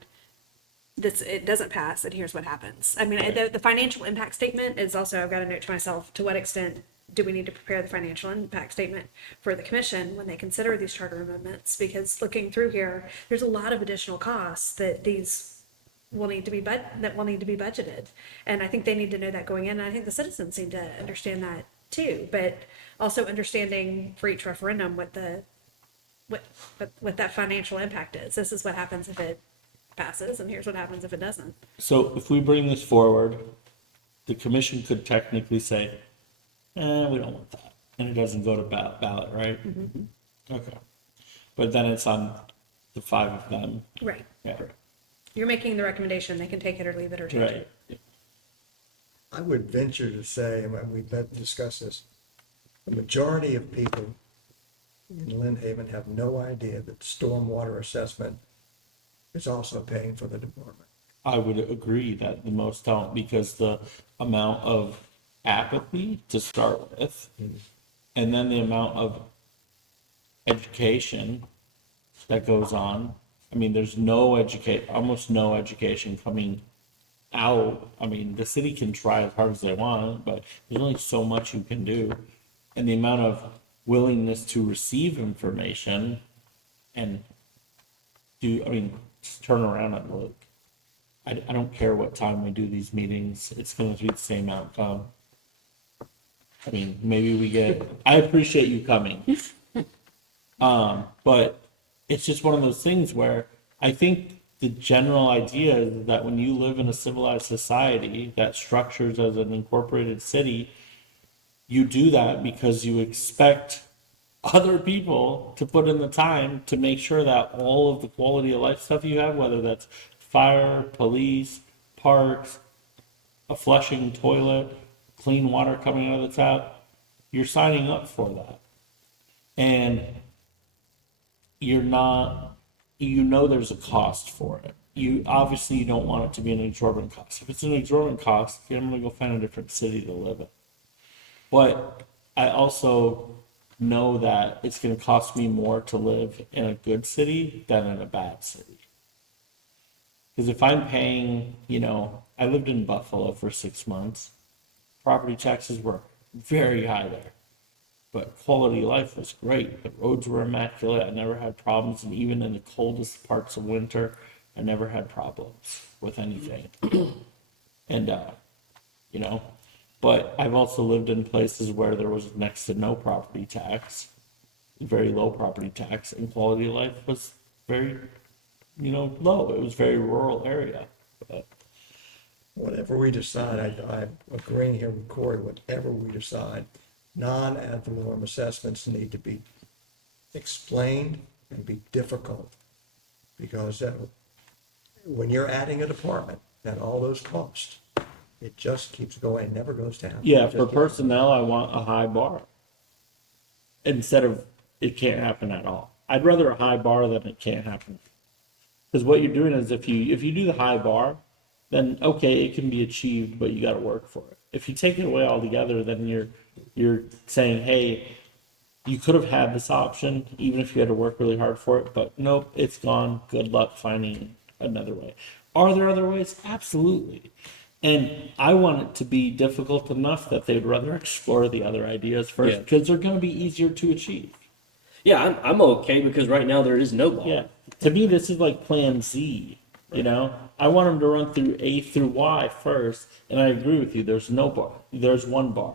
it doesn't pass, and here's what happens. I mean, the financial impact statement is also, I've got a note to myself, to what extent do we need to prepare the financial impact statement for the commission when they consider these charter amendments? Because looking through here, there's a lot of additional costs that will need to be budgeted. And I think they need to know that going in, and I think the citizens need to understand that too, but also understanding for each referendum what that financial impact is. This is what happens if it passes, and here's what happens if it doesn't. So if we bring this forward, the commission could technically say, we don't want that. And it doesn't go to ballot, right? Okay. But then it's on the 5 of them. Right. Yeah. You're making the recommendation, they can take it or leave it or change Right. it. I would venture to say, and we've discussed this, the majority of people in Lynn Haven have no idea that stormwater assessment is also paying for the department. I would agree that the most don't, because the amount of apathy to start with, and then the amount of education that goes on. I mean, there's almost no education coming out. I mean, the city can try as hard as they want, but there's only so much you can do. And the amount of willingness to receive information and just turn around and look. I don't care what time we do these meetings, it's going to be the same outcome. I mean, I appreciate you coming. But it's just one of those things where I think the general idea is that when you live in a civilized society that structures as an incorporated city, you do that because you expect other people to put in the time to make sure that all of the quality of life stuff you have, whether that's fire, police, parks, a flushing toilet, clean water coming out of the tap, you're signing up for that. And there's a cost for it. You don't want it to be an exorbitant cost. If it's an exorbitant cost, I'm going to go find a different city to live in. But I also know that it's going to cost me more to live in a good city than in a bad city. Because if I'm paying, I lived in Buffalo for 6 months. Property taxes were very high there. But quality of life was great. The roads were immaculate. I never had problems. And even in the coldest parts of winter, I never had problems with anything. And, but I've also lived in places where there was next to no property tax, very low property tax, and quality of life was very, low. It was very rural area. But Whatever we decide, I'm agreeing here with Corey, whatever we decide, non-ad valorem assessments need to be explained and be difficult. Because when you're adding a department and all those costs, it just keeps going, never goes down. yeah, It for just keeps- personnel, I want a high bar. Instead of it can't happen at all. I'd rather a high bar than it can't happen. Because what you're doing is if you do the high bar, then okay, it can be achieved, but you got to work for it. If you take it away altogether, then you're saying, hey, you could have had this option, even if you had to work really hard for it, but nope, it's gone. Good luck finding another way. Are there other ways? Absolutely. And I want it to be difficult enough that they'd rather explore the other ideas first Yeah. because they're going to be easier to achieve. Yeah, I'm okay because right now there is no bar. Yeah. To me, this is like Plan Z. You know, I want them to run through A through Y first, and I agree with you. There's no bar. There's one bar.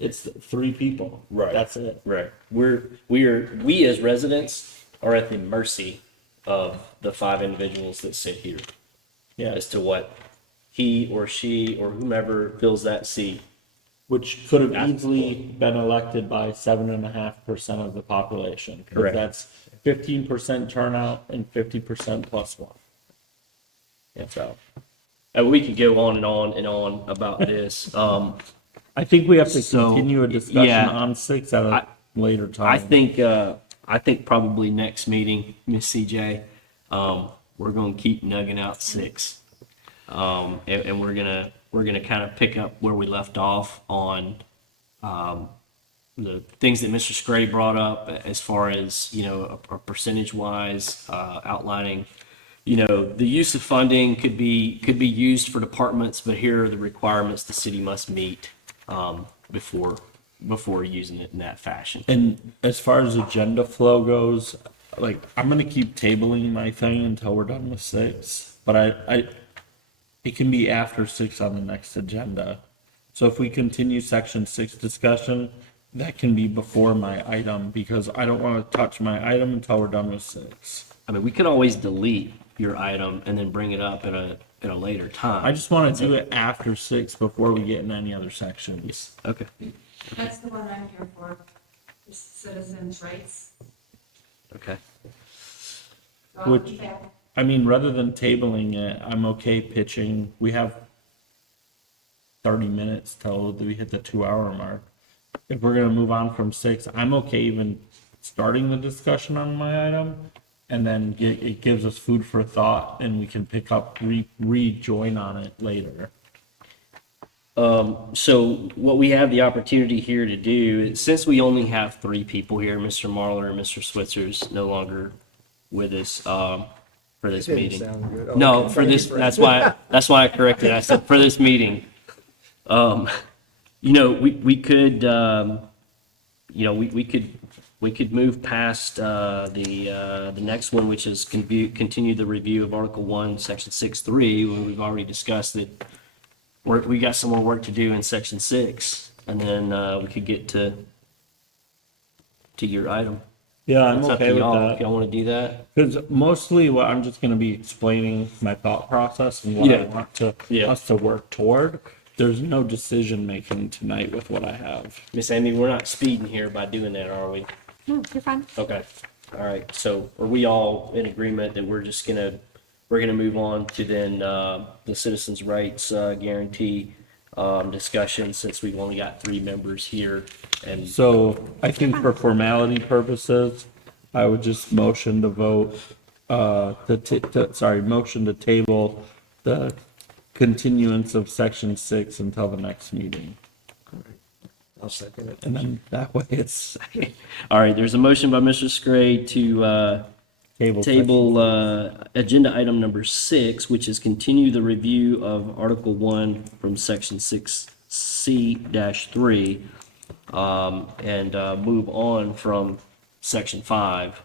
It's 3 people. Right. That's it. Right. We as residents are at the mercy of the 5 individuals that sit here Yeah. as to what he or she or whomever fills that seat. Which could have That's- easily been elected by 7.5% of the population. 'Cause Correct. That's 15% turnout and 50% plus one. Yeah. So, we could go on and on and on about this. I think we have to So, continue a discussion yeah. on 6 at a later time. I think probably next meeting, Miss CJ, we're gonna keep nugging out 6. And we're gonna kind of pick up where we left off on, the things that Mr. Scray brought up as far as, a percentage wise, outlining, the use of funding could be used for departments, but here are the requirements the city must meet, before using it in that fashion. And as far as agenda flow goes, like I'm gonna keep tabling my thing until we're done with 6. But it can be after 6 on the next agenda. So if we continue section 6 discussion, that can be before my item because I don't want to touch my item until we're done with 6. I mean, we could always delete your item and then bring it up at a later time. I just want to do it after 6 before we get in any other sections. Okay. That's the one I'm here for, is citizens' rights. Okay. So I'll Which- be back. I mean, rather than tabling it, I'm okay pitching. We have 30 minutes till we hit the 2-hour mark. If we're gonna move on from 6, I'm okay even starting the discussion on my item, and then it gives us food for thought, and we can pick up, rejoin on it later. So what we have the opportunity here to do, is since we only have 3 people here, Mr. Marler and Mr. Switzer's no longer with us, for this Didn't meeting. sound good. Oh, No, okay. for Thank you this, for- that's why I corrected. I said for this meeting. We could, we could move past, the next one, which is continue the review of Article 1, Section 6.3, when we've already discussed that we got some more work to do in Section 6, and then, we could get to your item. Yeah, I'm It's up to okay with y'all that. if y'all want to do that. Because mostly what I'm just gonna be explaining my thought process and what I Yeah. want Yeah. us to work toward. There's no decision making tonight with what I have. Miss Amy, we're not speeding here by doing that, are we? No, you're fine. Okay, all right, so are we all in agreement that we're gonna move on to then, the citizens' rights, guarantee, discussion, since we've only got 3 members here, and So I think for formality purposes, I would just motion to vote, motion to table the continuance of section 6 until the next meeting. I'll second it. And then that way it's all right, there's a motion by Mr. Scray to, table. table, agenda item number 6, which is continue the review of Article 1 from Section 6C-3, and move on from Section 5.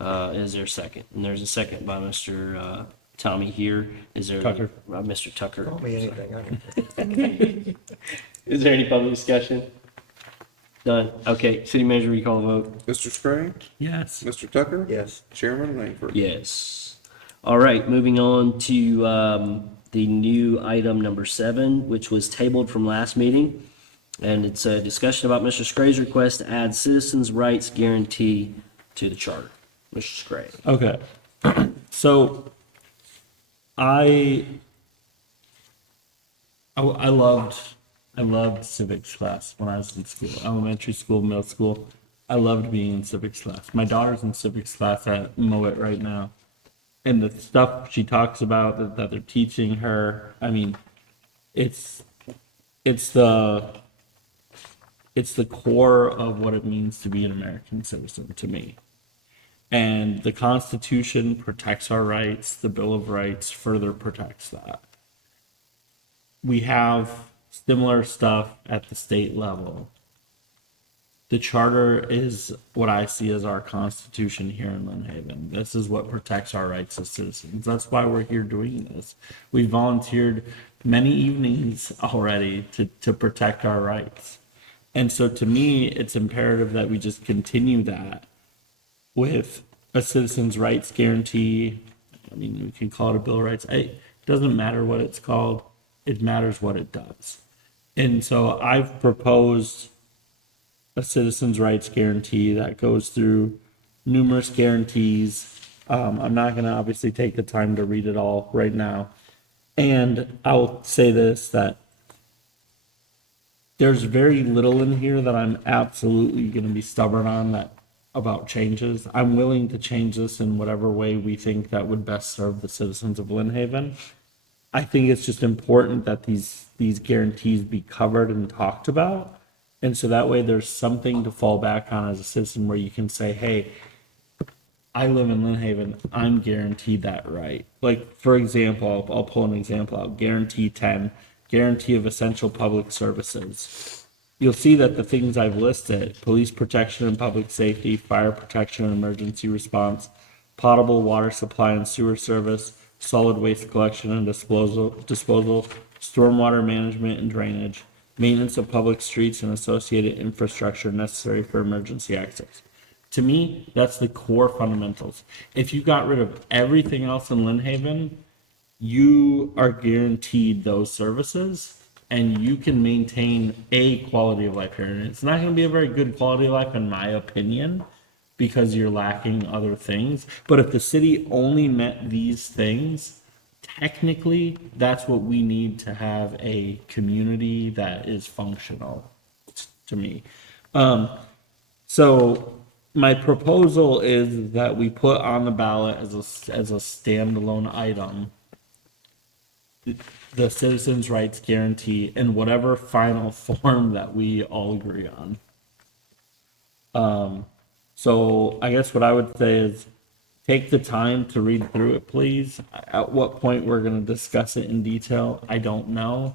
Is there a second? And there's a second by Mr. Tommy here. Is there? Tucker. Mr. Tucker. Call me anything. Is there any public discussion? Done. Okay, city manager, recall the vote. Mr. Scray, Yes. Mr. Tucker? Yes. Chairman Langford? Yes. All right, moving on to the new item number 7, which was tabled from last meeting. And it's a discussion about Mr. Scray's request to add citizens' rights guarantee to the charter. Mr. Scray. Okay. So I loved civics class when I was in school, elementary school, middle school. I loved being in civics class. My daughter's in civics class at Moet right now. And the stuff she talks about that they're teaching her, I mean, it's the core of what it means to be an American citizen to me. And the Constitution protects our rights. The Bill of Rights further protects that. we have similar stuff at the state level. The charter is what I see as our constitution here in Lynn Haven. This is what protects our rights as citizens. That's why we're here doing this. We volunteered many evenings already to protect our rights. And so to me, it's imperative that we just continue that with a citizen's rights guarantee. I mean, we can call it a Bill of Rights. It doesn't matter what it's called. It matters what it does. And so I've proposed a citizen's rights guarantee that goes through numerous guarantees. I'm not going to obviously take the time to read it all right now. And I'll say this, that there's very little in here that I'm absolutely going to be stubborn on that about changes. I'm willing to change this in whatever way we think that would best serve the citizens of Lynn Haven. I think it's just important that these guarantees be covered and talked about. And so that way there's something to fall back on as a citizen where you can say, hey, I live in Lynn Haven, I'm guaranteed that right. Like, for example, I'll pull an example out. Guarantee 10, guarantee of essential public services. You'll see that the things I've listed, police protection and public safety, fire protection and emergency response, potable water supply and sewer service, solid waste collection and disposal, stormwater management and drainage, maintenance of public streets and associated infrastructure necessary for emergency access. To me, that's the core fundamentals. If you got rid of everything else in Lynn Haven, you are guaranteed those services and you can maintain a quality of life here. And it's not going to be a very good quality of life, in my opinion, because you're lacking other things. But if the city only met these things, technically, that's what we need to have a community that is functional, to me. So my proposal is that we put on the ballot as a standalone item the citizens' rights guarantee in whatever final form that we all agree on. So I guess what I would say is take the time to read through it, please. At what point we're going to discuss it in detail, I don't know.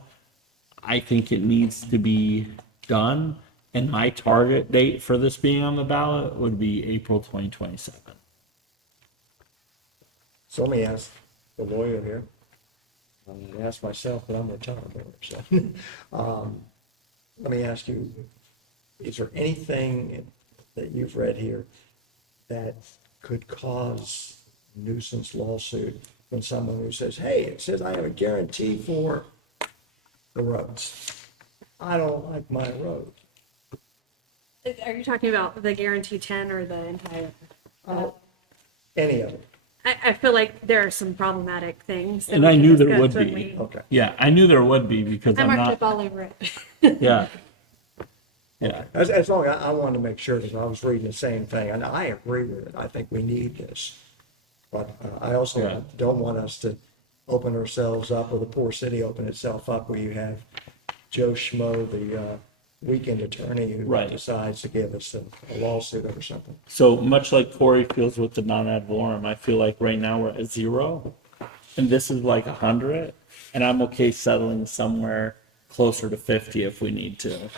I think it needs to be done. And my target date for this being on the ballot would be April 2027. So let me ask the lawyer here. I'm going to ask myself, but I'm a retired lawyer, so. Let me ask you, is there anything that you've read here that could cause nuisance lawsuit from someone who says, hey, it says I have a guarantee for the roads. I don't like my road. Are you talking about the guarantee 10 or the entire? Any of it. I feel like there are some problematic things. that And we I can knew there discuss would when be. we- Okay. Yeah, I knew there would be because I I'm marked not. up all over it. Yeah. Yeah. As long as I wanted to make sure, because I was reading the same thing, and I agree with it. I think we need this. But I also Yeah. don't want us to open ourselves up, or the poor city open itself up, where you have Joe Schmo, the weekend attorney, who Right. decides to give us a lawsuit over something. So much like Corey feels with the non ad valorem, I feel like right now we're at 0, and this is like 100, and I'm okay settling somewhere closer to 50 if we need to.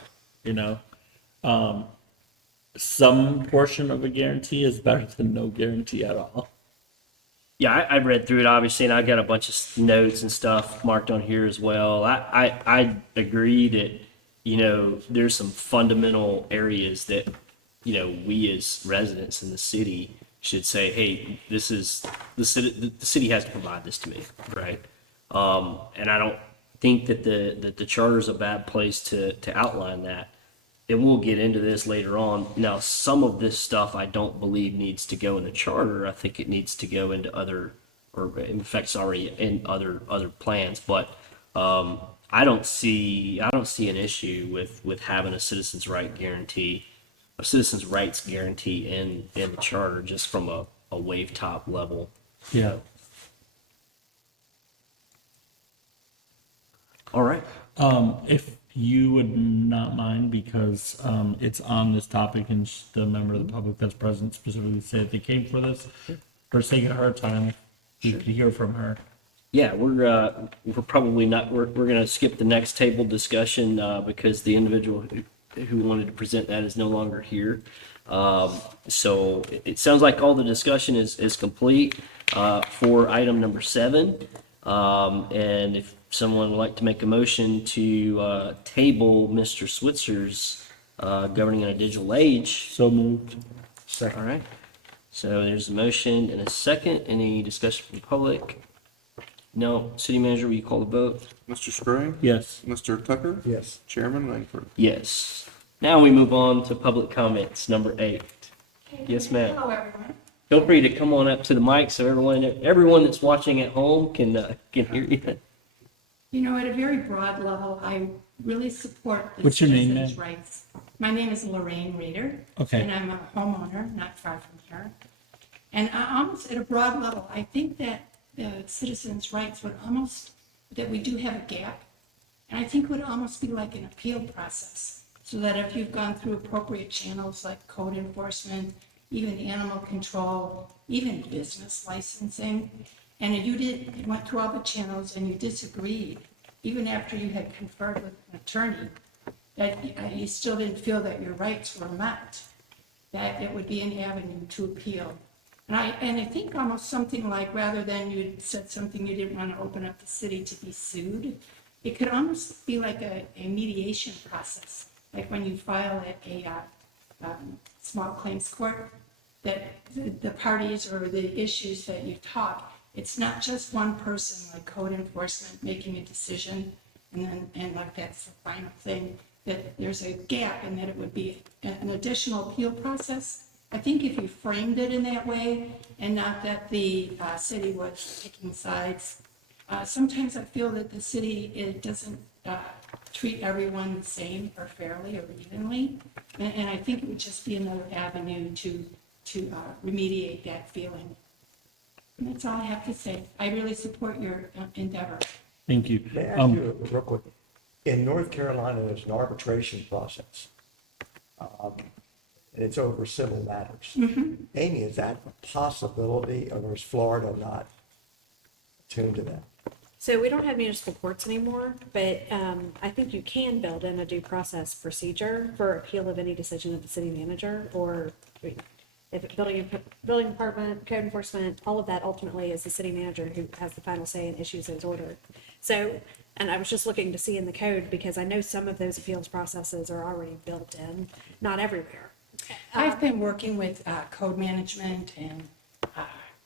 You know, some portion of a guarantee is better than no guarantee at all. Yeah, I read through it obviously, and I got a bunch of notes and stuff marked on here as well. I agree that, you know, there's some fundamental areas that, you know, we as residents in the city should say, hey, this is the city has to provide this to me, right? And I don't think that the charter is a bad place to outline that. And we'll get into this later on. Now, some of this stuff I don't believe needs to go in the charter. I think it needs to go into other, or in fact, it's already in other plans. But I don't see an issue with having a citizens' rights guarantee in the charter, just from a wave top level. Yeah. All right. If you would not mind, because it's on this topic, and the member of the public that's present specifically said they came for this, for sake of her time, you could hear from her. Yeah, we're probably not, we're gonna skip the next table discussion, because the individual who wanted to present that is no longer here. So it sounds like all the discussion is complete, for item number 7. And if someone would like to make a motion to, table Mr. Switzer's, governing in a digital age. So moved. All right. So there's a motion and a second. Any discussion from the public? No. City manager, will you call the vote? Mr. Sprague? Yes. Mr. Tucker? Yes. Chairman Langford? Yes. Now we move on to public comments, number 8. Yes, ma'am. Hello, everyone. Feel free to come on up to the mic so everyone that's watching at home can hear you. You know, at a very broad level, I really support the What's your name, citizens' ma'am? rights. My name is Lorraine Rader. Okay. And I'm a homeowner, not far from here. And I almost, at a broad level, I think that the citizens' rights would almost, that we do have a gap. And I think it would almost be like an appeal process, so that if you've gone through appropriate channels like code enforcement, even animal control, even business licensing, and you went through all the channels and you disagreed, even after you had conferred with an attorney, that you still didn't feel that your rights were met, that it would be an avenue to appeal. And I think almost something like, rather than you said something you didn't want to open up the city to be sued, it could almost be like a mediation process, like when you file at a small claims court, that the parties or the issues that you talk, it's not just one person like code enforcement making a decision and like that's the final thing, that there's a gap and that it would be an additional appeal process. I think if you framed it in that way and not that the city was picking sides, sometimes I feel that the city, it doesn't treat everyone the same or fairly or evenly. And I think it would just be another avenue to remediate that feeling. And that's all I have to say. I really support your endeavor. Thank you. May I ask you real quick? In North Carolina, there's an arbitration process. And it's over civil matters. Amy, is that a possibility, or is Florida not tuned to that? So we don't have municipal courts anymore, but I think you can build in a due process procedure for appeal of any decision of the city manager, or if it's building department, code enforcement, all of that ultimately is the city manager who has the final say and issues those orders. So, and I was just looking to see in the code, because I know some of those appeals processes are already built in, not everywhere. I've been working with code management and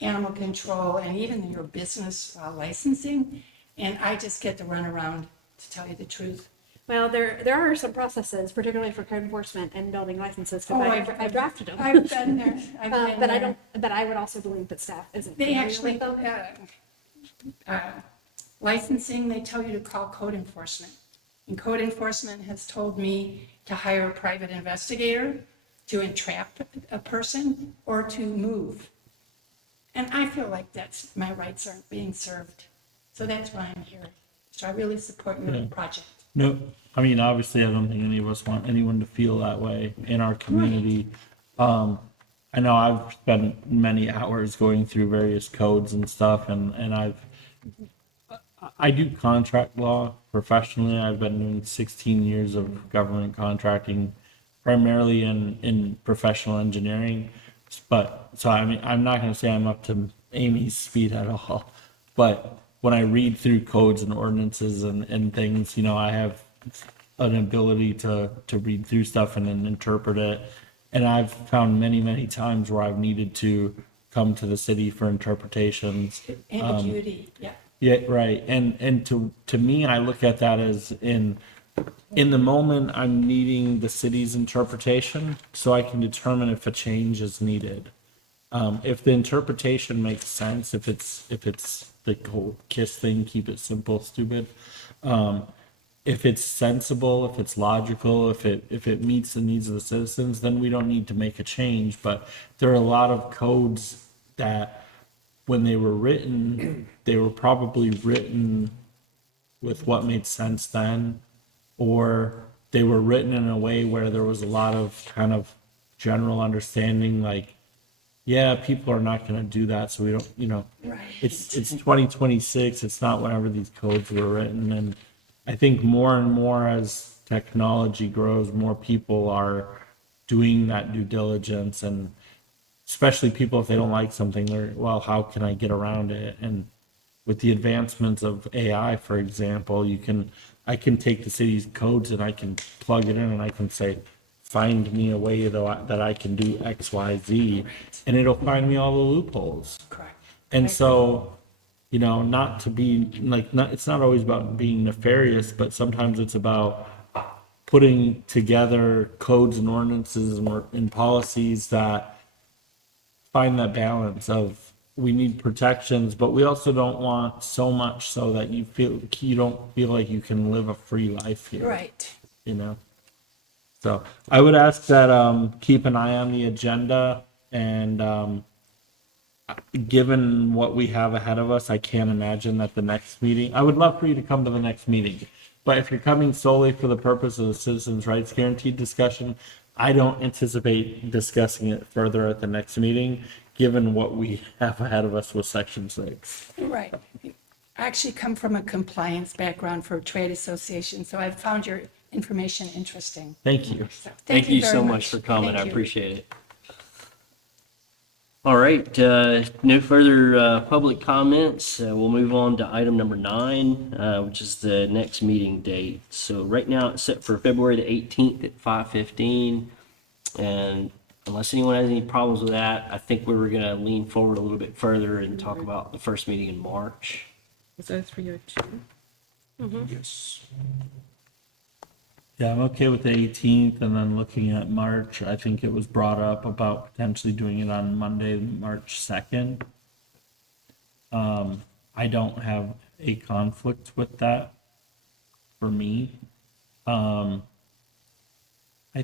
animal control and even your business licensing, and I just get to run around, to tell you the truth. Well, there are some processes, particularly for code enforcement and building licenses, because I've drafted them. I've been there. I've been But I there. don't, but I would also believe that staff isn't They familiar actually, with them. licensing, they tell you to call code enforcement. And code enforcement has told me to hire a private investigator to entrap a person or to move. And I feel like my rights aren't being served. So that's why I'm here. So I really support your project. No, I mean, obviously, I don't think any of us want anyone to feel that way in our community. I know I've spent many hours going through various codes and stuff, and I do contract law professionally. I've been doing 16 years of government contracting, primarily in professional engineering. But so I mean, I'm not going to say I'm up to Amy's speed at all. But when I read through codes and ordinances and things, you know, I have an ability to read through stuff and then interpret it. And I've found many times where I've needed to come to the city for interpretations. Ambiguity, yeah. Yeah, right. And to me, I look at that as in the moment I'm needing the city's interpretation, so I can determine if a change is needed. If the interpretation makes sense, if it's the whole KISS thing, keep it simple, stupid. If it's sensible, if it's logical, if it meets the needs of the citizens, then we don't need to make a change. But there are a lot of codes that, when they were written, they were probably written with what made sense then, or they were written in a way where there was a lot of kind of general understanding, like, yeah, people are not gonna do that, so we don't, Right. it's 2026, it's not whenever these codes were written, and I think more and more as technology grows, more people are doing that due diligence, and especially people, if they don't like something, they're, well, how can I get around it? And with the advancements of AI, for example, I can take the city's codes and I can plug it in and I can say, find me a way that I can do X, Y, Z, and it'll find me all the loopholes. Correct. And so, not to be like, not, it's not always about being nefarious, but sometimes it's about putting together codes and ordinances and policies that find that balance of, we need protections, but we also don't want so much so that you don't feel like you can live a free life here. Right. So I would ask that keep an eye on the agenda, and given what we have ahead of us, I can't imagine that the next meeting, I would love for you to come to the next meeting. But if you're coming solely for the purpose of the citizens' rights guaranteed discussion, I don't anticipate discussing it further at the next meeting, given what we have ahead of us with Section 6. Right. I actually come from a compliance background for a trade association, so I've found your information interesting. Thank you. So Thank you very so much for coming. Thank I you. appreciate it. All right, no further public comments. We'll move on to item number 9, which is the next meeting date. So right now it's set for February the 18th at 5:15. And unless anyone has any problems with that, I think we were going to lean forward a little bit further and talk about the first meeting in March. Was 0302? Yes. Yeah, I'm okay with the 18th, and then looking at March, I think it was brought up about potentially doing it on Monday, March 2nd. I don't have a conflict with that for me. I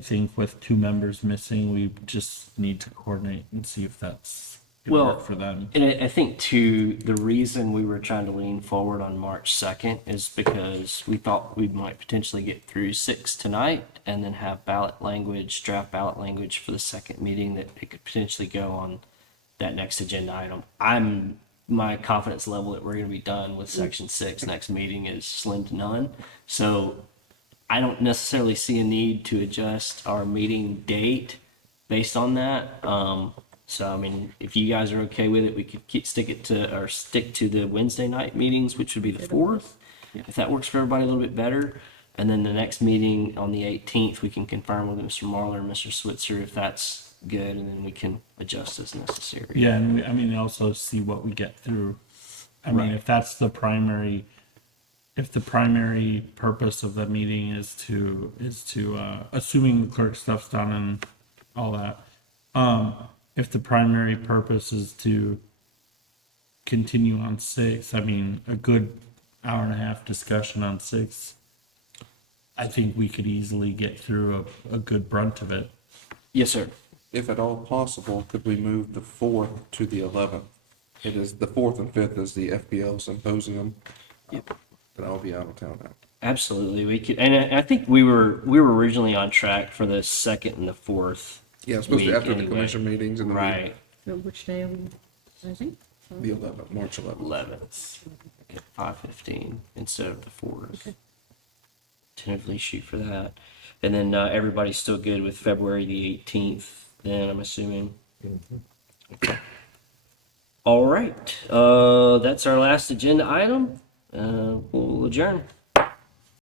think with 2 members missing, we just need to coordinate and see if that's gonna Well, work for them. And I think too, the reason we were trying to lean forward on March 2nd is because we thought we might potentially get through 6 tonight and then have draft ballot language for the second meeting that it could potentially go on that next agenda item. My confidence level that we're going to be done with Section 6 next meeting is slim to none. So I don't necessarily see a need to adjust our meeting date based on that. So, I mean, if you guys are okay with it, we could stick to the Wednesday night meetings, which would be the 4th. If that works for everybody a little bit better. And then the next meeting on the 18th, we can confirm with Mr. Marler and Mr. Switzer if that's good, and then we can adjust as necessary. Yeah, and also see what we get through. I mean, Right. if that's the primary, if the primary purpose of the meeting is to assuming the clerk stuff's done and all that, if the primary purpose is to continue on 6, I mean, a good hour and a half discussion on 6, I think we could easily get through a good brunt of it. Yes, sir. If at all possible, could we move the 4th to the 11th? It is the 4th and 5th is the FBL symposium. Yep. But I'll be out of town now. Absolutely, we could, and I think we were originally on track for the 2nd and the 4th. Yeah, it's supposed to be week after the anyway. commission meetings and then Right, So which day are we, I think? the 11th, March 11th. 11th at 5:15 instead of the 4th. Tentatively shoot for that, and then everybody's still good with February the 18th. Then I'm assuming. Okay. All right, that's our last agenda item. We'll adjourn.